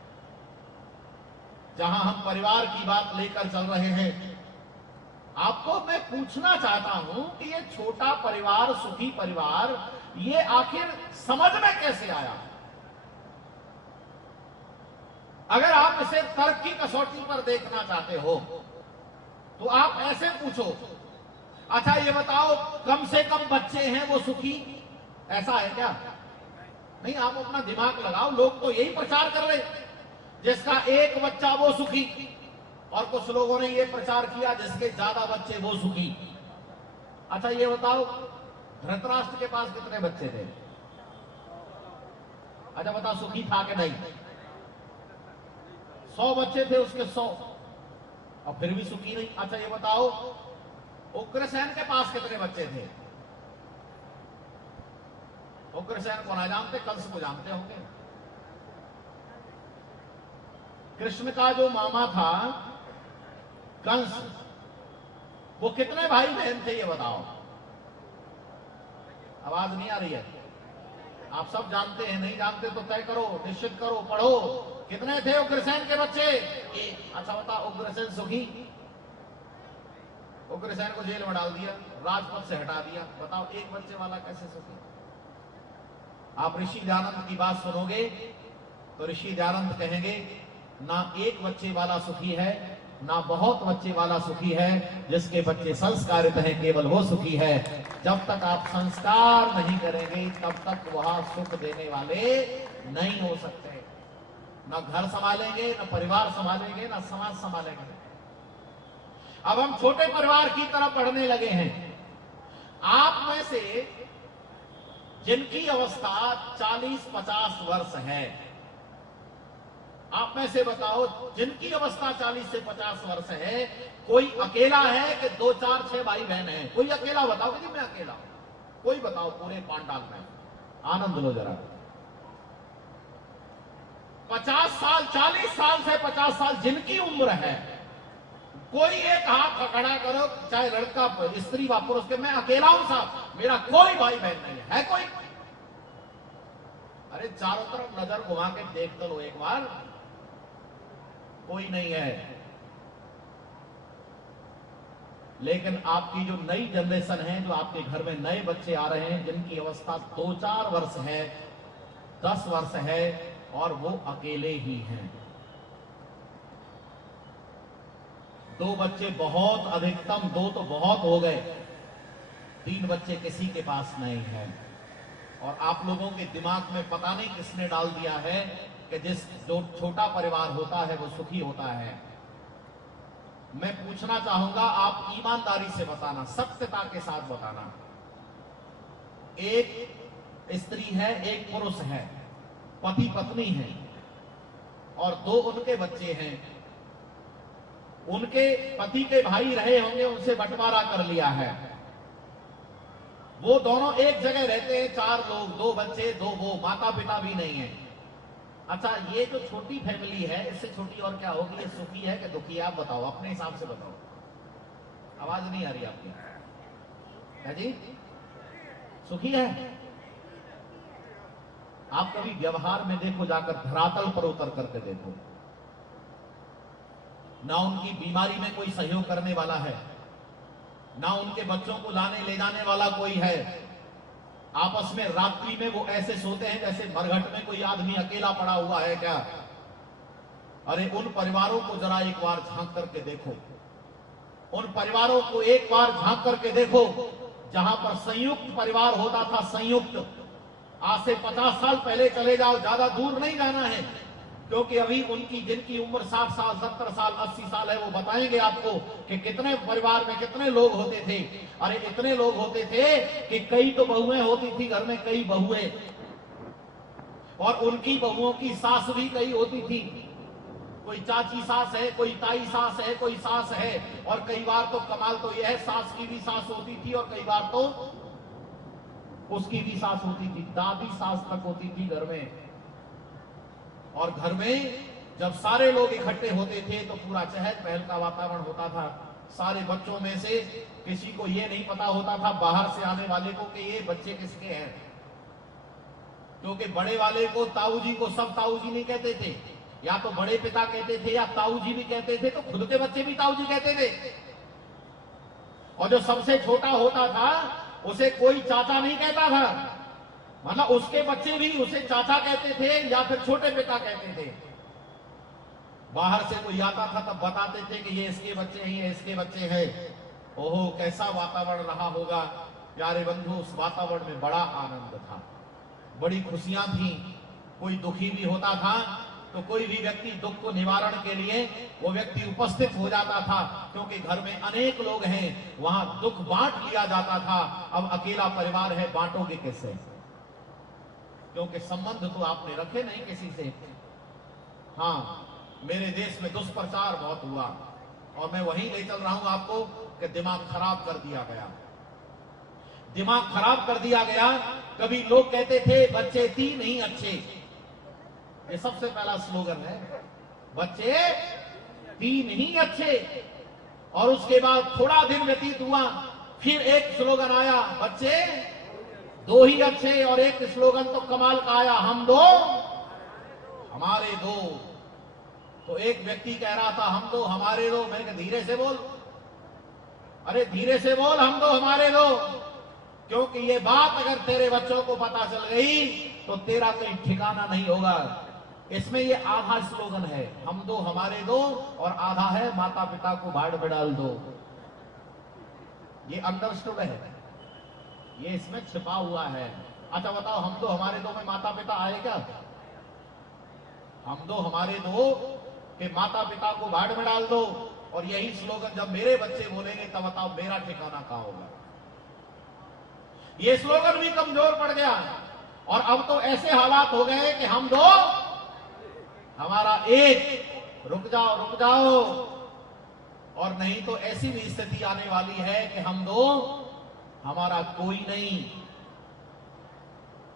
जहां हम परिवार की बात लेकर चल रहे हैं, आपको मैं पूछना चाहता हूं कि ये छोटा परिवार, सुखी परिवार, ये आखिर समझ में कैसे आया? अगर आप इसे तर्क की कसौटी पर देखना चाहते हो तो आप ऐसे पूछो, अच्छा ये बताओ कम से कम बच्चे हैं वो सुखी, ऐसा है क्या? नहीं, आप अपना दिमाग लगाओ। लोग तो यही प्रचार कर रहे, जिसका एक बच्चा वो सुखी, और कुछ लोगों ने ये प्रचार किया जिसके ज्यादा बच्चे वो सुखी। अच्छा ये बताओ धृतराष्ट्र के पास कितने बच्चे थे? अच्छा बताओ सुखी था कि नहीं? 100 बच्चे थे उसके 100, और फिर भी सुखी नहीं। अच्छा ये बताओ उग्रसेन के पास कितने बच्चे थे? उग्रसेन को ना जानते, कंस को जानते होंगे। कृष्ण का जो मामा था कंस, वो कितने भाई बहन थे ये बताओ? आवाज नहीं आ रही है। आप सब जानते हैं, नहीं जानते तो तय करो, निश्चित करो, पढ़ो। कितने थे उग्रसेन के बच्चे? अच्छा बताओ उग्रसेन सुखी? उग्रसेन को जेल में डाल दिया, राजपद से हटा दिया, बताओ एक बच्चे वाला कैसे सुखी? आप ऋषि दयानंद की बात सुनोगे तो ऋषि दयानंद कहेंगे ना एक बच्चे वाला सुखी है, ना बहुत बच्चे वाला सुखी है। जिसके बच्चे संस्कारित हैं केवल वो सुखी है। जब तक आप संस्कार नहीं करेंगे तब तक वह सुख देने वाले नहीं हो सकते। ना घर संभालेंगे, ना परिवार संभालेंगे, ना समाज संभालेंगे। अब हम छोटे परिवार की तरफ बढ़ने लगे हैं। आप में से जिनकी अवस्था 40-50 वर्ष है, आप में से बताओ जिनकी अवस्था 40 से 50 वर्ष है, कोई अकेला है कि 2, 4, 6 भाई बहन है? कोई अकेला बताओ कि मैं अकेला हूं? कोई बताओ पूरे पांडाल में? आनंद लो जरा। 50 साल, 40 साल से 50 साल जिनकी उम्र है, कोई एक हाथ खड़ा करो, चाहे लड़का स्त्री व पुरुष के, मैं अकेला हूं साहब, मेरा कोई भाई बहन नहीं है कोई? अरे चारों तरफ नजर घुमा के देख तो लो एक बार, कोई नहीं है। लेकिन आपकी जो नई जनरेशन है, जो आपके घर में नए बच्चे आ रहे हैं, जिनकी अवस्था 2-4 वर्ष है, 10 वर्ष है, और वो अकेले ही हैं। 2 बच्चे बहुत, अधिकतम 2 तो बहुत हो गए, 3 बच्चे किसी के पास नहीं है। और आप लोगों के दिमाग में पता नहीं किसने डाल दिया है कि जो छोटा परिवार होता है वो सुखी होता है। मैं पूछना चाहूंगा, आप ईमानदारी से बताना, सत्यता के साथ बताना। एक स्त्री है, एक पुरुष है, पति पत्नी है, और 2 उनके बच्चे हैं। उनके पति के भाई रहे होंगे, उनसे बंटवारा कर लिया है। वो दोनों एक जगह रहते हैं, 4 लोग, 2 बच्चे, 2 वो, माता पिता भी नहीं है। अच्छा ये जो छोटी फैमिली है, इससे छोटी और क्या होगी? ये सुखी है कि दुखी है? आप बताओ, अपने हिसाब से बताओ। आवाज नहीं आ रही आपकी? है जी? सुखी है? आप कभी व्यवहार में देखो, जाकर धरातल पर उतर करके देखो, ना उनकी बीमारी में कोई सहयोग करने वाला है, ना उनके बच्चों को लाने ले जाने वाला कोई है। आपस में रात्रि में वो ऐसे सोते हैं जैसे मरघट में कोई आदमी अकेला पड़ा हुआ है क्या? अरे उन परिवारों को जरा एक बार झांक करके देखो, उन परिवारों को एक बार झांक करके देखो जहां पर संयुक्त परिवार होता था, संयुक्त। आज से 50 साल पहले चले जाओ, ज्यादा दूर नहीं जाना है, क्योंकि अभी उनकी जिनकी उम्र 60 साल, 70 साल, 80 साल है, वो बताएंगे आपको कि कितने परिवार में कितने लोग होते थे। अरे इतने लोग होते थे कि कई तो बहुएं होती थी घर में, कई बहुएं, और उनकी बहुओं की सास भी कई होती थी। कोई चाची सास है, कोई ताई सास है, कोई सास है, और कई बार तो कमाल तो यह है, सास की भी सास होती थी, और कई बार तो उसकी भी सास होती थी, दादी सास तक होती थी घर में। और घर में जब सारे लोग इकट्ठे होते थे तो पूरा चहल पहल का वातावरण होता था। सारे बच्चों में से किसी को ये नहीं पता होता था बाहर से आने वाले को कि ये बच्चे किसके हैं, क्योंकि बड़े वाले को ताऊ जी को सब ताऊ जी नहीं कहते थे, या तो बड़े पिता कहते थे या ताऊ जी भी कहते थे, तो खुद के बच्चे भी ताऊ जी कहते थे। और जो सबसे छोटा होता था उसे कोई चाचा नहीं कहता था, मतलब उसके बच्चे भी उसे चाचा कहते थे या फिर छोटे पिता कहते थे। बाहर से कोई आता था तब बताते थे कि ये इसके बच्चे हैं, ये इसके बच्चे हैं। ओहो, कैसा वातावरण रहा होगा प्यारे बंधु। उस वातावरण में बड़ा आनंद था, बड़ी खुशियां थी। कोई दुखी भी होता था तो कोई भी व्यक्ति दुख को निवारण के लिए वो व्यक्ति उपस्थित हो जाता था, क्योंकि घर में अनेक लोग हैं, वहां दुख बांट लिया जाता था। अब अकेला परिवार है, बांटोगे कैसे, क्योंकि संबंध तो आपने रखे नहीं किसी से। हाँ, मेरे देश में दुष्प्रचार बहुत हुआ और मैं वहीं ले चल रहा हूं आपको कि दिमाग खराब कर दिया गया, दिमाग खराब कर दिया गया। कभी लोग कहते थे बच्चे 3 नहीं अच्छे, ये सबसे पहला स्लोगन है, बच्चे 3 ही अच्छे। और उसके बाद थोड़ा दिन व्यतीत हुआ, फिर एक स्लोगन आया, बच्चे 2 ही अच्छे। और एक स्लोगन तो कमाल का आया, हम 2 हमारे 2। तो एक व्यक्ति कह रहा था हम 2 हमारे 2, मैंने कहा धीरे से बोल, अरे धीरे से बोल, हम 2 हमारे 2, क्योंकि ये बात अगर तेरे बच्चों को पता चल गई तो तेरा कहीं ठिकाना नहीं होगा। इसमें ये आधा स्लोगन है, हम 2 हमारे 2, और आधा है माता पिता को भाड़ में डाल दो। ये अंडरस्टूड है, ये इसमें छिपा हुआ है। अच्छा बताओ, हम 2 हमारे 2 में माता पिता आए क्या? हम 2 हमारे 2 के माता पिता को भाड़ में डाल दो, और यही स्लोगन जब मेरे बच्चे बोलेंगे तब बताओ मेरा ठिकाना कहां होगा। ये स्लोगन भी कमजोर पड़ गया, और अब तो ऐसे हालात हो गए कि हम 2 हमारा 1, रुक जाओ रुक जाओ। और नहीं तो ऐसी भी स्थिति आने वाली है कि हम 2 हमारा कोई नहीं,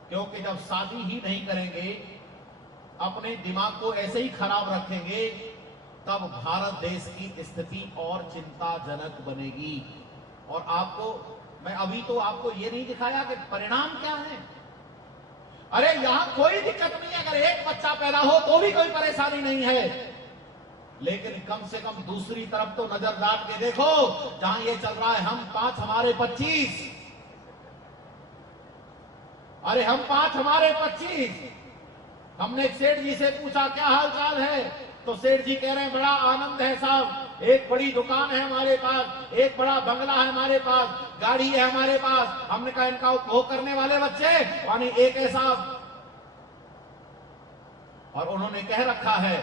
क्योंकि जब शादी ही नहीं करेंगे, अपने दिमाग को ऐसे ही खराब रखेंगे, तब भारत देश की स्थिति और चिंताजनक बनेगी। और आपको मैं अभी तो आपको ये नहीं दिखाया कि परिणाम क्या है। अरे यहां कोई दिक्कत नहीं है, अगर एक बच्चा पैदा हो तो भी कोई परेशानी नहीं है, लेकिन कम से कम दूसरी तरफ तो नजर डाल के देखो, जहां ये चल रहा है हम 5 हमारे 25, अरे हम 5 हमारे 25। हमने एक सेठ जी से पूछा क्या हाल चाल है, तो सेठ जी कह रहे हैं बड़ा आनंद है साहब, एक बड़ी दुकान है हमारे पास, एक बड़ा बंगला है हमारे पास, गाड़ी है हमारे पास। हमने कहा इनका उपभोग करने वाले बच्चे, यानी एक है साहब। और उन्होंने कह रखा है,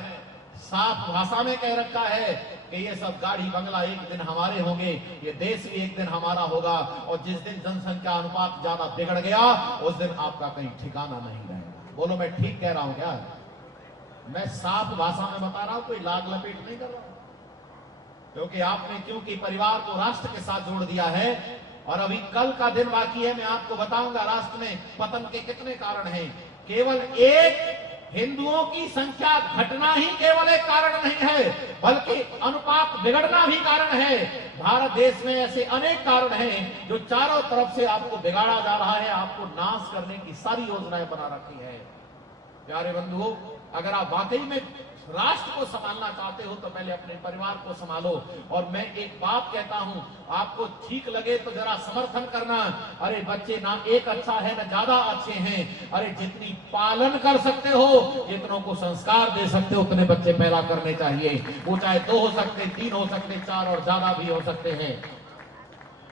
साफ भाषा में कह रखा है कि ये सब गाड़ी बंगला एक दिन हमारे होंगे, ये देश भी एक दिन हमारा होगा, और जिस दिन जनसंख्या अनुपात ज्यादा बिगड़ गया उस दिन आपका कहीं ठिकाना नहीं रहेगा। बोलो मैं ठीक कह रहा हूं क्या? मैं साफ भाषा में बता रहा हूं, कोई लाग लपेट नहीं कर रहा हूं, क्योंकि आपने क्योंकि परिवार को राष्ट्र के साथ जोड़ दिया है। और अभी कल का दिन बाकी है, मैं आपको बताऊंगा राष्ट्र में पतन के कितने कारण हैं। केवल एक हिंदुओं की संख्या घटना ही केवल एक कारण नहीं है, बल्कि अनुपात बिगड़ना भी कारण है। भारत देश में ऐसे अनेक कारण हैं जो चारों तरफ से आपको बिगाड़ा जा रहा है, आपको नाश करने की सारी योजनाएं बना रखी है। प्यारे बंधुओं, अगर आप वाकई में राष्ट्र को संभालना चाहते हो तो पहले अपने परिवार को संभालो। और मैं एक बात कहता हूं, आपको ठीक लगे तो जरा समर्थन करना। अरे बच्चे ना एक अच्छा है ना ज्यादा अच्छे हैं, अरे जितनी पालन कर सकते हो, जितनों को संस्कार दे सकते हो, उतने बच्चे पैदा करने चाहिए। वो चाहे 2 हो सकते, 3 हो सकते, 4 और ज्यादा भी हो सकते हैं।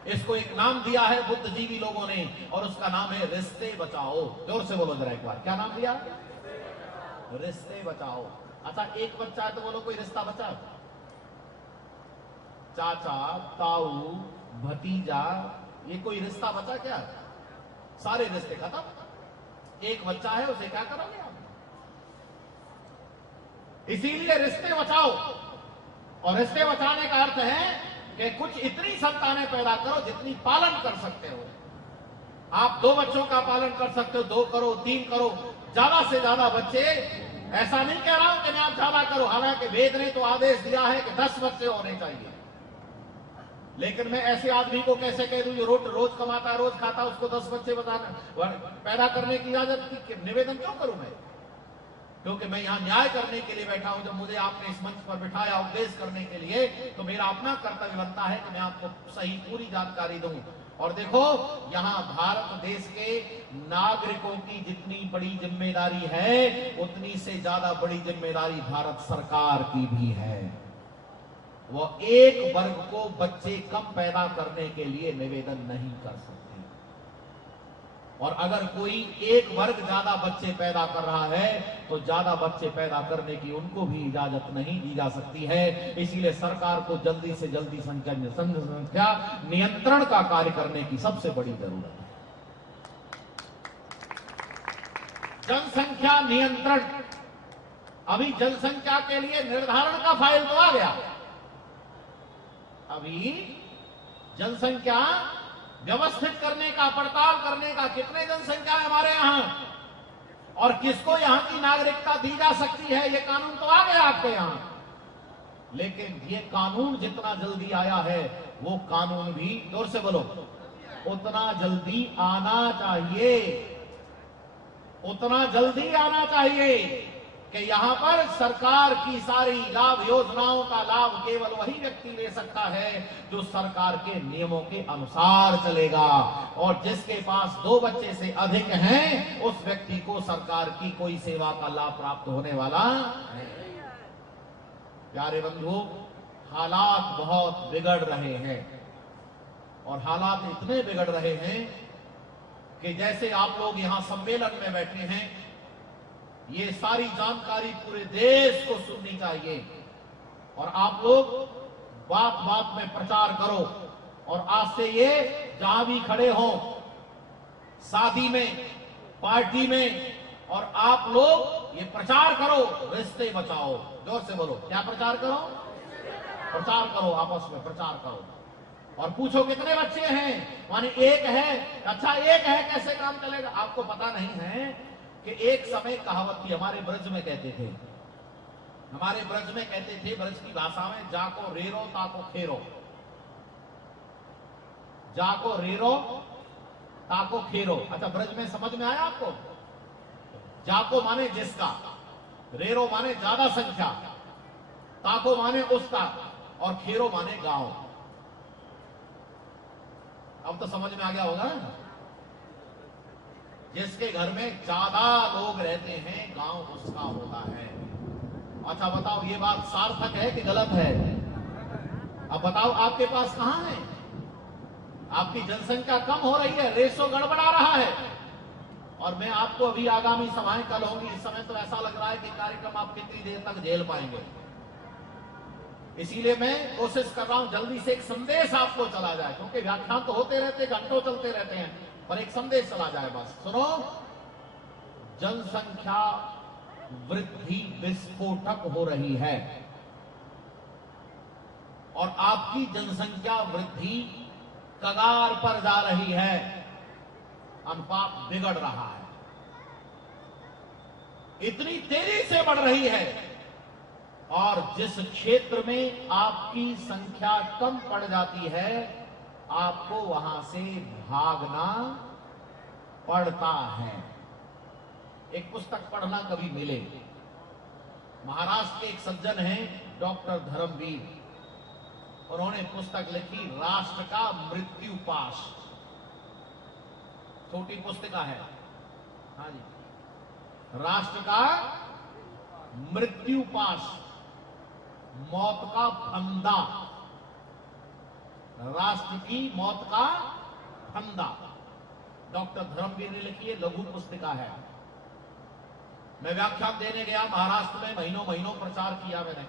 इसको एक नाम दिया है बुद्धिजीवी लोगों ने, और उसका नाम है रिश्ते बचाओ। जोर से बोलो जरा एक बार, क्या नाम दिया? रिश्ते बचाओ। अच्छा, एक बच्चा है तो बोलो कोई रिश्ता बचा? चाचा, ताऊ, भतीजा, ये कोई रिश्ता बचा क्या? सारे रिश्ते खत्म। एक बच्चा है, उसे क्या करोगे आप? इसीलिए रिश्ते बचाओ। और रिश्ते बचाने का अर्थ है कि कुछ इतनी संतानें पैदा करो जितनी पालन कर सकते हो। आप 2 बच्चों का पालन कर सकते हो, 2 करो, 3 करो, ज्यादा से ज्यादा बच्चे ऐसा नहीं कह रहा हूं कि मैं आप ज्यादा करो, हालांकि वेद ने तो आदेश दिया है कि 10 बच्चे होने चाहिए। लेकिन मैं ऐसे आदमी को कैसे कह दूं जो रोज कमाता है, रोज खाता है, उसको 10 बच्चे पैदा करने की इजाजत की निवेदन क्यों करूं मैं? क्योंकि मैं यहां न्याय करने के लिए बैठा हूं। जब मुझे आपने इस मंच पर बिठाया उपदेश करने के लिए, तो मेरा अपना कर्तव्य बनता है कि मैं आपको सही पूरी जानकारी दूं। और देखो, यहां भारत देश के नागरिकों की जितनी बड़ी जिम्मेदारी है, उतनी से ज्यादा बड़ी जिम्मेदारी भारत सरकार की भी है। वो एक वर्ग को बच्चे कम पैदा करने के लिए निवेदन नहीं कर सकते, और अगर कोई एक वर्ग ज्यादा बच्चे पैदा कर रहा है तो ज्यादा बच्चे पैदा करने की उनको भी इजाजत नहीं दी जा सकती है। इसीलिए सरकार को जल्दी से जल्दी संख्या नियंत्रण का कार्य करने की सबसे बड़ी जरूरत है। जनसंख्या नियंत्रण, अभी जनसंख्या के लिए निर्धारण का फाइल तो आ गया, अभी जनसंख्या व्यवस्थित करने का, पड़ताल करने का, कितने जनसंख्या है हमारे यहां और किसको यहां की नागरिकता दी जा सकती है, ये कानून तो आ गया आपके यहां। लेकिन ये कानून जितना जल्दी आया है, वो कानून भी, जोर से बोलो, उतना जल्दी आना चाहिए, उतना जल्दी आना चाहिए कि यहां पर सरकार की सारी लाभ योजनाओं का लाभ केवल वही व्यक्ति ले सकता है जो सरकार के नियमों के अनुसार चलेगा, और जिसके पास 2 बच्चे से अधिक हैं उस व्यक्ति को सरकार की कोई सेवा का लाभ प्राप्त होने वाला है। प्यारे बंधु, हालात बहुत बिगड़ रहे हैं, और हालात इतने बिगड़ रहे हैं कि जैसे आप लोग यहां सम्मेलन में बैठे हैं, ये सारी जानकारी पूरे देश को सुननी चाहिए, और आप लोग बात बात में प्रचार करो। और आज से ये जहां भी खड़े हो, शादी में, पार्टी में, और आप लोग ये प्रचार करो, रिश्ते बचाओ। जोर से बोलो, क्या प्रचार करो? प्रचार करो, आपस में प्रचार करो, और पूछो कितने बच्चे हैं, माने एक है, अच्छा एक है, कैसे काम चलेगा? आपको पता नहीं है कि एक समय कहावत थी, हमारे ब्रज में कहते थे, हमारे ब्रज में कहते थे, ब्रज की भाषा में, जाको रेरो ताको खेरो, जाको रेरो ताको खेरो। अच्छा, ब्रज में समझ में आया आपको? जाको माने जिसका, रेरो माने ज्यादा संख्या, ताको माने उसका, और खेरो माने गांव। अब तो समझ में आ गया होगा ना? जिसके घर में ज्यादा लोग रहते हैं, गांव उसका होता है। अच्छा बताओ, ये बात सार्थक है कि गलत है? अब बताओ, आपके पास कहां है? आपकी जनसंख्या कम हो रही है, रेशो गड़बड़ा रहा है। और मैं आपको अभी आगामी सभाएं कल होंगी, इस समय तो ऐसा लग रहा है कि कार्यक्रम आप कितनी देर तक झेल पाएंगे। इसीलिए मैं कोशिश कर रहा हूं जल्दी से एक संदेश आपको चला जाए, क्योंकि व्याख्यान तो होते रहते, घंटों चलते रहते हैं, पर एक संदेश चला जाए बस। सुनो, जनसंख्या वृद्धि विस्फोटक हो रही है, और आपकी जनसंख्या वृद्धि कगार पर जा रही है, अनुपात बिगड़ रहा है, इतनी तेजी से बढ़ रही है। और जिस क्षेत्र में आपकी संख्या कम पड़ जाती है, आपको वहां से भागना पड़ता है। एक पुस्तक पढ़ना कभी मिले, महाराष्ट्र के एक सज्जन हैं डॉक्टर धर्मवीर, उन्होंने पुस्तक लिखी राष्ट्र का मृत्यु पाश। छोटी पुस्तिका है, हाँ जी, राष्ट्र का मृत्यु पाश, मौत का फंदा, राष्ट्र की मौत का फंदा, डॉक्टर धर्मवीर ने लिखी है, लघु पुस्तिका है। मैं व्याख्यान देने गया महाराष्ट्र में, महीनों महीनों प्रचार किया मैंने।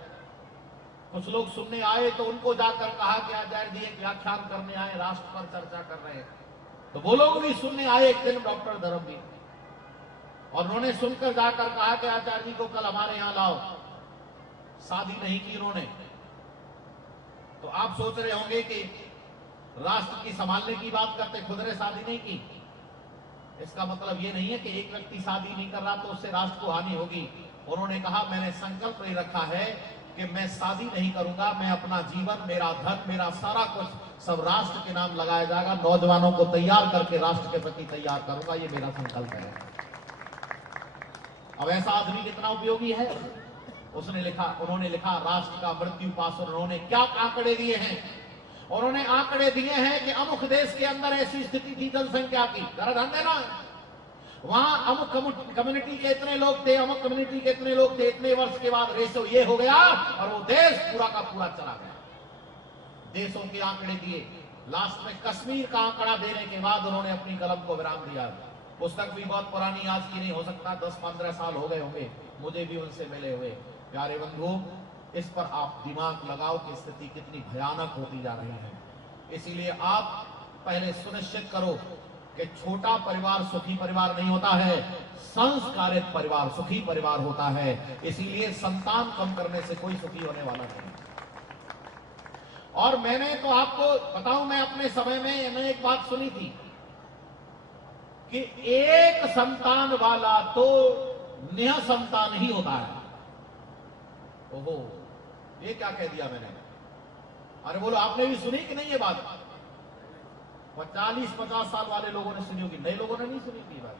कुछ लोग सुनने आए तो उनको जाकर कहा कि आचार्य जी एक व्याख्यान करने आए, राष्ट्र पर चर्चा कर रहे हैं। तो वो लोग भी सुनने आए एक दिन डॉक्टर धर्मवीर, और उन्होंने सुनकर जाकर कहा कि आचार्य जी को कल हमारे यहां लाओ। शादी नहीं की उन्होंने। तो आप सोच रहे होंगे कि राष्ट्र की संभालने की बात करते, खुद ने शादी नहीं की। इसका मतलब ये नहीं है कि एक व्यक्ति शादी नहीं कर रहा तो उससे राष्ट्र को हानि होगी। उन्होंने कहा मैंने संकल्प ले रखा है कि मैं शादी नहीं करूंगा, मैं अपना जीवन, मेरा धन, मेरा सारा कुछ सब राष्ट्र के नाम लगाया जाएगा, नौजवानों को तैयार करके राष्ट्र के प्रति तैयार करूंगा, ये मेरा संकल्प है। अब ऐसा आदमी कितना उपयोगी है। उसने लिखा, उन्होंने लिखा राष्ट्र का मृत्यु पास। उन्होंने क्या आंकड़े दिए हैं? उन्होंने आंकड़े दिए हैं कि अमुक देश के अंदर ऐसी स्थिति थी जनसंख्या की, जरा ध्यान देना, वहां अमुक कम्युनिटी के इतने लोग थे, अमुक कम्युनिटी के इतने लोग थे, इतने वर्ष के बाद रेशो ये हो गया और वो देश पूरा का पूरा चला गया। देशों के आंकड़े दिए। लास्ट में कश्मीर का आंकड़ा देने के बाद उन्होंने अपनी कलम को विराम दिया। पुस्तक भी बहुत पुरानी, आज की नहीं, हो सकता 10-15 साल हो गए होंगे मुझे भी उनसे मिले हुए। प्यारे बंधुओं, इस पर आप दिमाग लगाओ कि स्थिति कितनी भयानक होती जा रही है। इसीलिए आप पहले सुनिश्चित करो कि छोटा परिवार सुखी परिवार नहीं होता है, संस्कारित परिवार सुखी परिवार होता है। इसीलिए संतान कम करने से कोई सुखी होने वाला नहीं। और मैंने तो आपको बताऊं, मैं अपने समय में मैंने एक बात सुनी थी कि एक संतान वाला तो निःसंतान ही होता है। ओहो, ये क्या कह दिया मैंने? अरे बोलो, आपने भी सुनी कि नहीं ये बात? 40-50 साल वाले लोगों ने सुनी होगी, नए लोगों ने नहीं सुनी थी बात।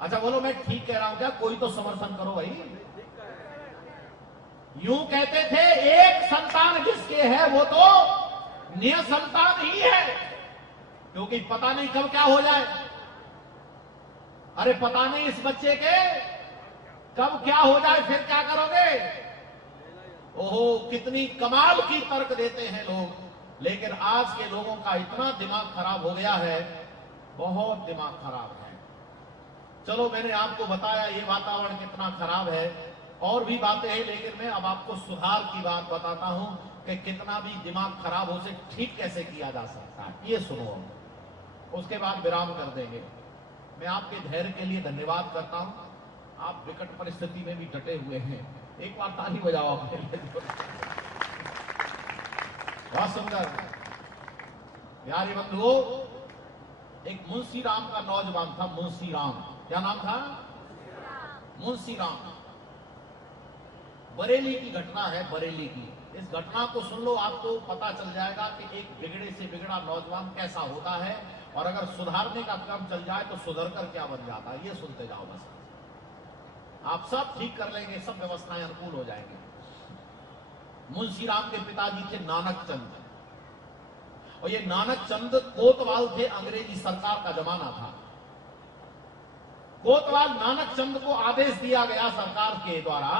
अच्छा बोलो, मैं ठीक कह रहा हूं क्या? कोई तो समर्थन करो भाई। यूं कहते थे एक संतान जिसके है वो तो निःसंतान ही है, क्योंकि पता नहीं कब क्या हो जाए। अरे पता नहीं इस बच्चे के कब क्या हो जाए, फिर क्या करोगे? ओहो, कितनी कमाल की तर्क देते हैं लोग। लेकिन आज के लोगों का इतना दिमाग खराब हो गया है, बहुत दिमाग खराब है। चलो, मैंने आपको बताया ये वातावरण कितना खराब है, और भी बातें हैं, लेकिन मैं अब आपको सुधार की बात बताता हूं कि कितना भी दिमाग खराब हो से ठीक कैसे किया जा सकता है। ये सुनो, उसके बाद विराम कर देंगे। मैं आपके धैर्य के लिए धन्यवाद करता हूं। आप विकट परिस्थिति में भी डटे हुए हैं। एक बार ताली बजाओ अपने लिए। बहुत सुंदर। प्यारे बंधुओं, एक मुंशी राम का नौजवान था, मुंशी राम। क्या नाम था? मुंशी राम। बरेली की घटना है, बरेली की। इस घटना को सुन लो, आपको पता चल जाएगा कि एक बिगड़े से बिगड़ा नौजवान कैसा होता है, और अगर सुधारने का काम चल जाए तो सुधर कर क्या बन जाता है। ये सुनते जाओ बस, आप सब ठीक कर लेंगे, सब व्यवस्थाएं अनुकूल हो जाएंगे। मुंशी राम के पिताजी थे नानक चंद, और ये नानक चंद कोतवाल थे। अंग्रेजी सरकार का जमाना था। कोतवाल नानक चंद को आदेश दिया गया सरकार के द्वारा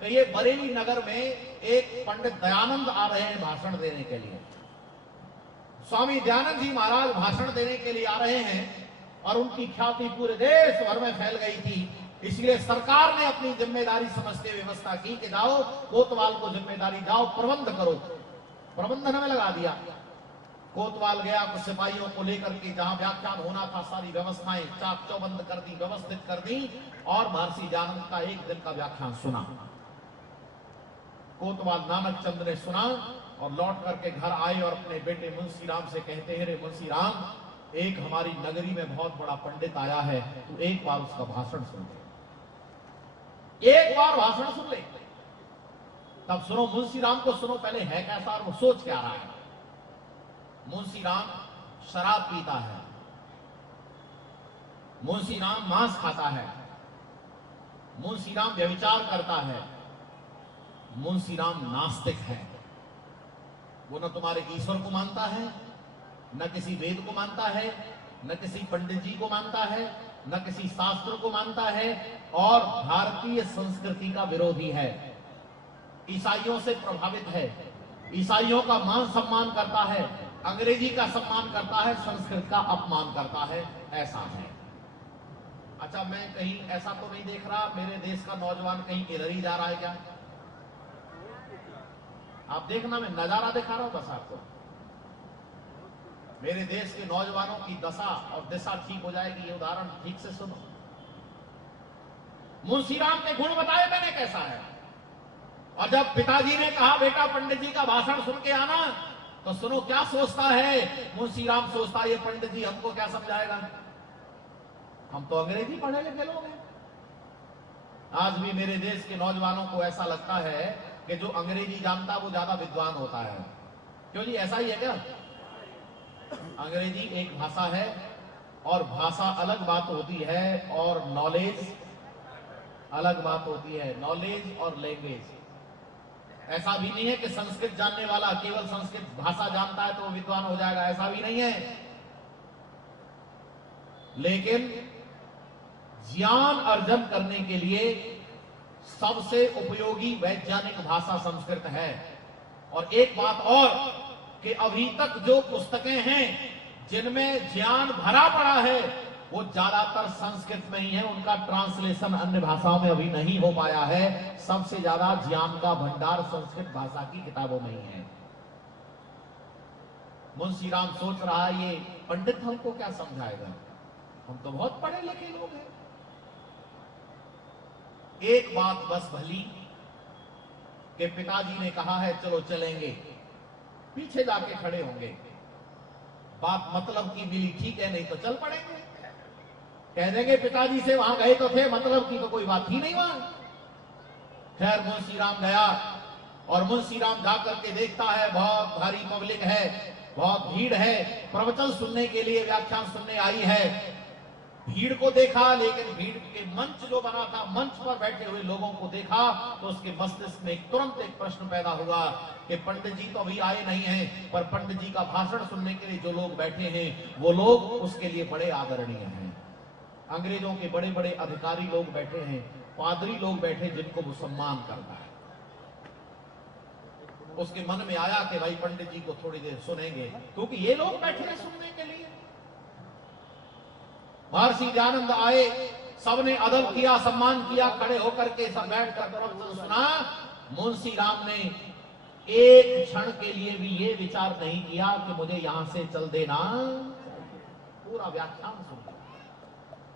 कि ये बरेली नगर में एक पंडित दयानंद आ रहे हैं भाषण देने के लिए। स्वामी दयानंद जी महाराज भाषण देने के लिए आ रहे हैं, और उनकी ख्याति पूरे देश भर में फैल गई थी। इसलिए सरकार ने अपनी जिम्मेदारी समझते व्यवस्था की कि जाओ, कोतवाल को जिम्मेदारी, जाओ प्रबंध करो। प्रबंधन में लगा दिया। कोतवाल गया, कुछ सिपाहियों को लेकर के जहां व्याख्यान होना था, सारी व्यवस्थाएं चाक चौबंद कर दी, व्यवस्थित कर दी, और महर्षि दयानंद का एक दिन का व्याख्यान सुना। कोतवाल नानक चंद ने सुना और लौट करके घर आए और अपने बेटे मुंशी राम से कहते हैं, रे मुंशी राम, एक हमारी नगरी में बहुत बड़ा पंडित आया है, तू एक बार उसका भाषण सुन ले, एक बार भाषण सुन ले। तब सुनो, मुंशी राम को सुनो पहले है कैसा और वो सोच क्या रहा है। मुंशी राम शराब पीता है, मुंशी राम मांस खाता है, मुंशी राम व्यभिचार करता है, मुंशी राम नास्तिक है। वो न तुम्हारे ईश्वर को मानता है, न किसी वेद को मानता है, न किसी पंडित जी को मानता है, न किसी शास्त्र को मानता है, और भारतीय संस्कृति का विरोधी है। ईसाइयों से प्रभावित है, ईसाइयों का मान सम्मान करता है, अंग्रेजी का सम्मान करता है, संस्कृत का अपमान करता है। ऐसा है। अच्छा, मैं कहीं ऐसा तो नहीं देख रहा मेरे देश का नौजवान कहीं इधर ही जा रहा है क्या? आप देखना, मैं नजारा दिखा रहा हूं बस आपको। मेरे देश के नौजवानों की दशा और दिशा ठीक हो जाएगी। ये उदाहरण ठीक से सुनो। मुंशी राम के गुण बताए मैंने कैसा है। और जब पिताजी ने कहा बेटा पंडित जी का भाषण सुन के आना, तो सुनो क्या सोचता है मुंशी राम। सोचता है ये पंडित जी हमको क्या समझाएगा, हम तो अंग्रेजी पढ़े लिखे लोग हैं, आज भी मेरे देश के नौजवानों को ऐसा लगता है कि जो अंग्रेजी जानता है वो ज्यादा विद्वान होता है। क्यों जी, ऐसा ही है क्या? अंग्रेजी एक भाषा है और भाषा अलग बात होती है और नॉलेज अलग बात होती है। नॉलेज और लैंग्वेज, ऐसा भी नहीं है कि संस्कृत जानने वाला केवल संस्कृत भाषा जानता है तो वो विद्वान हो जाएगा, ऐसा भी नहीं है। लेकिन ज्ञान अर्जन करने के लिए सबसे उपयोगी वैज्ञानिक भाषा संस्कृत है। और एक बात और कि अभी तक जो पुस्तकें हैं जिनमें ज्ञान भरा पड़ा है वो ज्यादातर संस्कृत में ही है, उनका ट्रांसलेशन अन्य भाषाओं में अभी नहीं हो पाया है। सबसे ज्यादा ज्ञान का भंडार संस्कृत भाषा की किताबों में ही है। मुंशी राम सोच रहा है ये पंडित हमको क्या समझाएगा, हम तो बहुत पढ़े लिखे लोग हैं। एक बात बस भली कि पिताजी ने कहा है चलो चलेंगे, पीछे जाके खड़े होंगे, बात मतलब की मिली ठीक है, नहीं तो चल पड़ेंगे। कह देंगे पिताजी से वहां गए तो थे, मतलब की तो कोई बात ही नहीं वहां। खैर मुंशी राम गया और मुंशी राम जाकर के देखता है बहुत भारी पब्लिक है, बहुत भीड़ है, प्रवचन सुनने के लिए व्याख्यान सुनने आई है। भीड़ को देखा, लेकिन भीड़ के मंच जो बना था, मंच पर बैठे हुए लोगों को देखा तो उसके मस्तिष्क में तुरंत एक प्रश्न पैदा हुआ कि पंडित जी तो अभी आए नहीं हैं, पर पंडित जी का भाषण सुनने के लिए जो लोग बैठे हैं वो लोग उसके लिए बड़े आदरणीय हैं। अंग्रेजों के बड़े बड़े अधिकारी लोग बैठे हैं, पादरी लोग बैठे जिनको वो सम्मान करता है। उसके मन में आया कि भाई पंडित जी को थोड़ी देर सुनेंगे, क्योंकि ये लोग बैठे हैं सुनने के लिए। महर्षि दयानंद आए, सबने अदब किया, सम्मान किया, खड़े होकर के सब बैठकर प्रवचन सुना। मुंशी राम ने एक क्षण के लिए भी ये विचार नहीं किया कि मुझे यहां से चल देना। पूरा व्याख्यान सुन लिया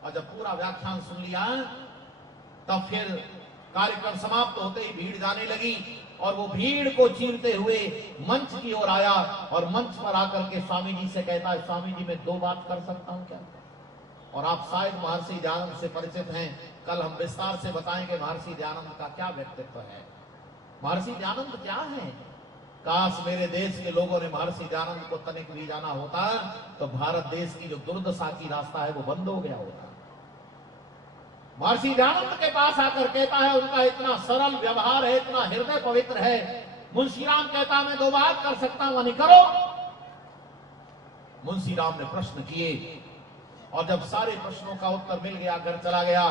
और जब पूरा व्याख्यान सुन लिया तब फिर कार्यक्रम समाप्त होते ही भीड़ जाने लगी और वो भीड़ को चीरते हुए मंच की ओर आया और मंच पर आकर के स्वामी जी से कहता है, स्वामी जी मैं दो बात कर सकता हूं क्या? और आप शायद महर्षि दयानंद से परिचित हैं, कल हम विस्तार से बताएंगे महर्षि दयानंद का क्या व्यक्तित्व है। महर्षि दयानंद क्या है? काश मेरे देश के लोगों ने महर्षि दयानंद को तनिक भी जाना होता तो भारत देश की जो दुर्दशा की रास्ता है वो बंद हो गया होता। महर्षि दयानंद के पास आकर कहता है, उनका इतना सरल व्यवहार है, इतना हृदय पवित्र है। मुंशी राम कहता मैं दो बात कर सकता हूं, नहीं करो। मुंशी राम ने प्रश्न किए और जब सारे प्रश्नों का उत्तर मिल गया घर चला गया।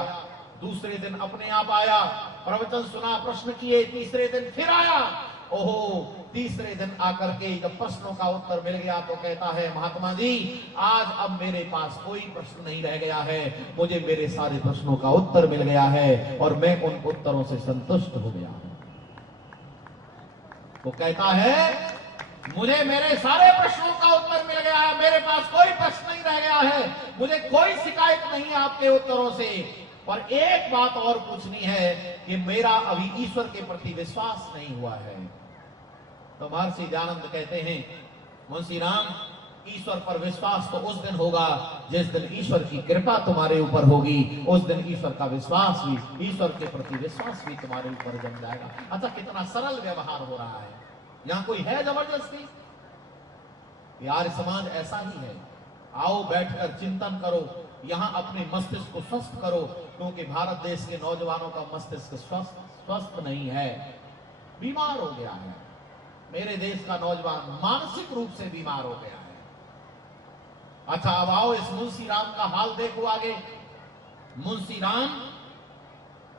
दूसरे दिन अपने आप आया, प्रवचन सुना, प्रश्न किए। तीसरे दिन फिर आया। ओहो, तीसरे दिन आकर के जब प्रश्नों का उत्तर मिल गया तो कहता है, महात्मा जी आज अब मेरे पास कोई प्रश्न नहीं रह गया है, मुझे मेरे सारे प्रश्नों का उत्तर मिल गया है और मैं उन उत्तरों से संतुष्ट हो गया हूं। वो कहता है मुझे मेरे सारे प्रश्नों का उत्तर मिल गया है, मेरे पास कोई प्रश्न नहीं रह गया है, मुझे कोई शिकायत नहीं है आपके उत्तरों से। पर एक बात और पूछनी है कि मेरा अभी ईश्वर के प्रति विश्वास नहीं हुआ है। तो महर्षि दयानंद कहते हैं, मुंशी राम ईश्वर पर विश्वास तो उस दिन होगा जिस दिन ईश्वर की कृपा तुम्हारे ऊपर होगी, उस दिन ईश्वर का विश्वास भी, ईश्वर के प्रति विश्वास भी तुम्हारे ऊपर जम जाएगा। अच्छा कितना सरल व्यवहार हो रहा है, यहां कोई है जबरदस्ती? यार समाज ऐसा ही है। आओ बैठकर चिंतन करो, यहां अपने मस्तिष्क को स्वस्थ करो, क्योंकि भारत देश के नौजवानों का मस्तिष्क स्वस्थ नहीं है, बीमार हो गया है। मेरे देश का नौजवान मानसिक रूप से बीमार हो गया है। अच्छा अब आओ इस मुंशी राम का हाल देखो आगे। मुंशी राम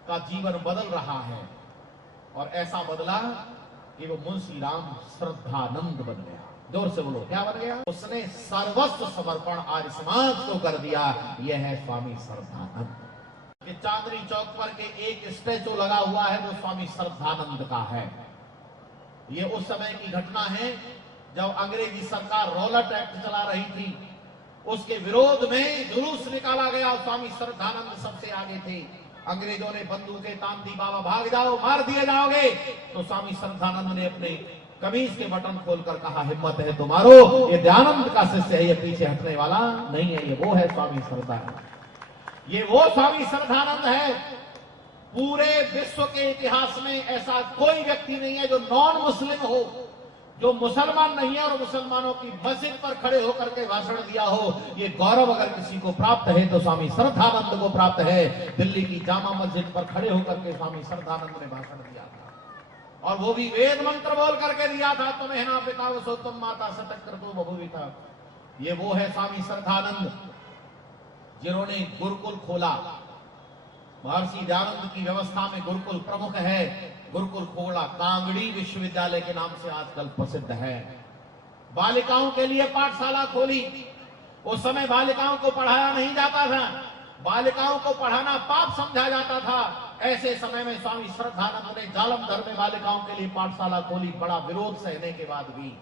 का जीवन बदल रहा है और ऐसा बदला कि वो मुंशी राम श्रद्धानंद बन गया। जोर से बोलो, क्या बन गया? उसने सर्वस्व समर्पण आर्य समाज को कर दिया। यह है स्वामी श्रद्धानंद। कि चांदनी चौक पर के एक स्टैचू लगा हुआ है वो स्वामी श्रद्धानंद का है। ये उस समय की घटना है जब अंग्रेजी सरकार रॉलेट एक्ट चला रही थी, उसके विरोध में जुलूस निकाला गया। स्वामी श्रद्धानंद सबसे आगे थे। अंग्रेजों ने बंदूकें तान दी, बाबा भाग जाओ, मार दिए जाओगे। तो स्वामी श्रद्धानंद ने अपने कमीज के बटन खोलकर कहा, हिम्मत है तो मारो, ये दयानंद का शिष्य है, ये पीछे हटने वाला नहीं है, ये वो है स्वामी श्रद्धानंद, ये वो स्वामी श्रद्धानंद है पूरे विश्व के इतिहास में ऐसा कोई व्यक्ति नहीं है जो नॉन मुस्लिम हो, जो मुसलमान नहीं है और मुसलमानों की मस्जिद पर खड़े होकर के भाषण दिया हो। ये गौरव अगर किसी को प्राप्त है तो स्वामी श्रद्धानंद को प्राप्त है। दिल्ली की जामा मस्जिद पर खड़े होकर के स्वामी श्रद्धानंद ने भाषण दिया था, और वो भी वेद मंत्र बोल करके दिया था, तुम्हें ना पिता वसो तुम माता सतक्रतु बभूविता। ये वो है स्वामी श्रद्धानंद जिन्होंने गुरुकुल खोला। महर्षि दयानंद की व्यवस्था में गुरुकुल प्रमुख है। गुरुकुल खोला, कांगड़ी विश्वविद्यालय के नाम से आजकल प्रसिद्ध है। बालिकाओं के लिए पाठशाला खोली। उस समय बालिकाओं को पढ़ाया नहीं जाता था, बालिकाओं को पढ़ाना पाप समझा जाता था। ऐसे समय में स्वामी श्रद्धानंद ने जालंधर में बालिकाओं के लिए पाठशाला खोली, बड़ा विरोध सहने के बाद भी।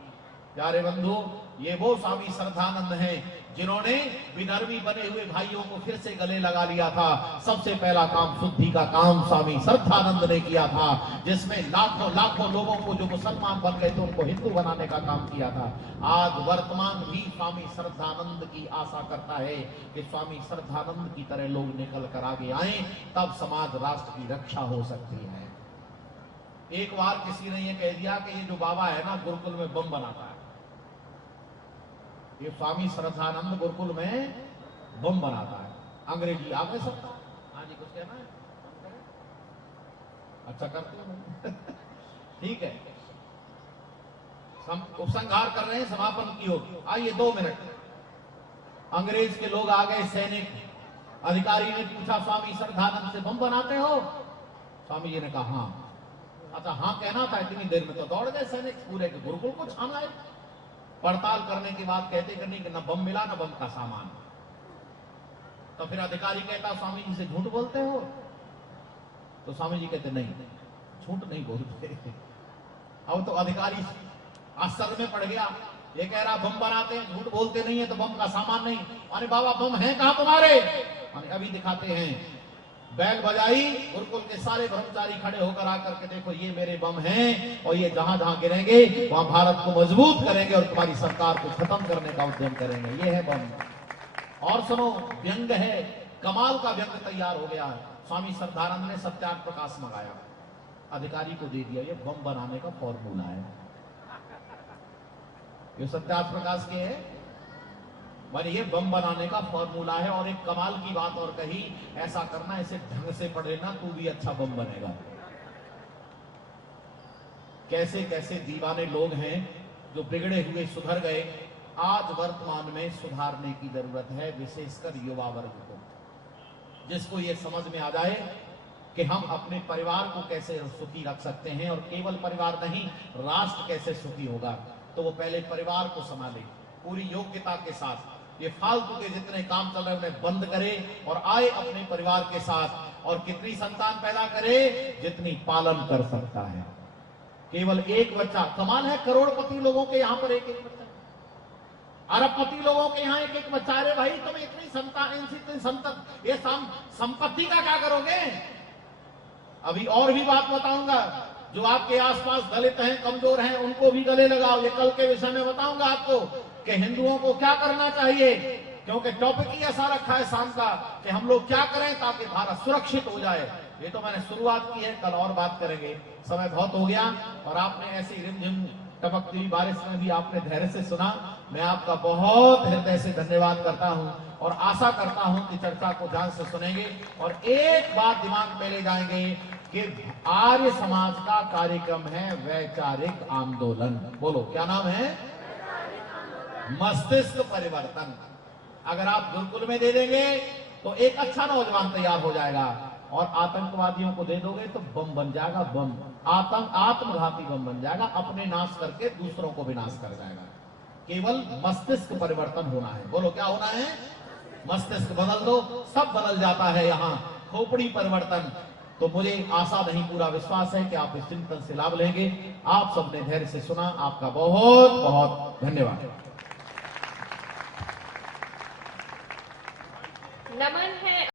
प्यारे बंधु, ये वो स्वामी श्रद्धानंद हैं जिन्होंने विधर्मी बने हुए भाइयों को फिर से गले लगा लिया था। सबसे पहला काम शुद्धि का काम स्वामी श्रद्धानंद ने किया था, जिसमें लाखों लाखों लोगों को जो मुसलमान बन गए थे उनको हिंदू बनाने का काम किया था। आज वर्तमान भी स्वामी श्रद्धानंद की आशा करता है कि स्वामी श्रद्धानंद की तरह लोग निकल कर आगे आए, तब समाज राष्ट्र की रक्षा हो सकती है। एक बार किसी ने ये कह दिया कि ये जो बाबा है ना गुरुकुल में बम बनाता है, ये स्वामी श्रद्धानंद गुरुकुल में बम बनाता है। अंग्रेजी आ गए सबका? हाँ जी, कुछ कहना है? अच्छा करते हो ठीक है, उपसंहार कर रहे हैं, समापन की होगी। आइए 2 मिनट। अंग्रेज के लोग आ गए, सैनिक अधिकारी ने पूछा स्वामी श्रद्धानंद से बम बनाते हो? स्वामी जी ने कहा हाँ। अच्छा हाँ कहना था, इतनी देर में तो दौड़ गए सैनिक, पूरे के गुरुकुल को छाना है। पड़ताल करने के बाद कहते करनी कि न बम मिला न बम का सामान। तो फिर अधिकारी कहता स्वामी जी से झूठ बोलते हो? तो स्वामी जी कहते नहीं, झूठ नहीं बोलते। अब तो अधिकारी आश्चर्य में पड़ गया, ये कह रहा बम बनाते हैं, झूठ बोलते नहीं है, तो बम का सामान नहीं। अरे बाबा बम है कहां तुम्हारे? अभी दिखाते हैं। बैल बजाई, गुरुकुल के सारे ब्रह्मचारी खड़े होकर आकर के देखो ये मेरे बम हैं, और ये जहां जहां गिरेंगे वहां भारत को मजबूत करेंगे और तुम्हारी सरकार को खत्म करने का उद्यम करेंगे। ये है बम। और सुनो, व्यंग है, कमाल का व्यंग तैयार हो गया है। स्वामी श्रद्धानंद ने सत्यार्थ प्रकाश मंगाया, अधिकारी को दे दिया, ये बम बनाने का फॉर्मूला है। ये सत्यार्थ प्रकाश के है, माने ये बम बनाने का फॉर्मूला है। और एक कमाल की बात और कही, ऐसा करना, इसे ढंग से पढ़ लेना, तू भी अच्छा बम बनेगा। कैसे कैसे दीवाने लोग हैं जो बिगड़े हुए सुधर गए। आज वर्तमान में सुधारने की जरूरत है, विशेषकर युवा वर्ग को, जिसको ये समझ में आ जाए कि हम अपने परिवार को कैसे सुखी रख सकते हैं, और केवल परिवार नहीं, राष्ट्र कैसे सुखी होगा। तो वो पहले परिवार को संभाले पूरी योग्यता के साथ। ये फालतू के जितने काम चल रहे हैं उन्हें बंद करे और आए अपने परिवार के साथ। और कितनी संतान पैदा करे? जितनी पालन कर सकता है। केवल एक बच्चा, कमाल है, करोड़पति लोगों के यहाँ पर एक एक बच्चा, अरबपति लोगों के यहाँ एक एक बच्चा। अरे भाई तुम इतनी संतान, इतनी संतत, ये संपत्ति का क्या करोगे? अभी और भी बात बताऊंगा। जो आपके आसपास दलित हैं, कमजोर हैं, उनको भी गले लगाओ। ये कल के विषय में बताऊंगा आपको कि हिंदुओं को क्या करना चाहिए, क्योंकि टॉपिक ही ऐसा रखा है शाम का कि हम लोग क्या करें ताकि भारत सुरक्षित हो जाए। ये तो मैंने शुरुआत की है, कल और बात करेंगे, समय बहुत हो गया। और आपने ऐसी रिमझिम टपकती हुई बारिश में भी आपने धैर्य से सुना। मैं आपका बहुत हृदय से धन्यवाद करता हूं और आशा करता हूं कि चर्चा को ध्यान से सुनेंगे और एक बात दिमाग में ले जाएंगे कि आर्य समाज का कार्यक्रम है वैचारिक आंदोलन। बोलो क्या नाम है? मस्तिष्क परिवर्तन। अगर आप गुरुकुल में दे देंगे तो एक अच्छा नौजवान तैयार हो जाएगा, और आतंकवादियों को दे दोगे तो बम बन जाएगा, बम आत्मघाती बम बन जाएगा, अपने नाश करके दूसरों को विनाश कर जाएगा। केवल मस्तिष्क परिवर्तन होना है। बोलो क्या होना है? मस्तिष्क बदल दो, सब बदल जाता है। यहाँ खोपड़ी परिवर्तन। तो मुझे आशा नहीं, पूरा विश्वास है कि आप इस चिंतन से लाभ लेंगे। आप सबने धैर्य से सुना, आपका बहुत बहुत धन्यवाद। नमन है।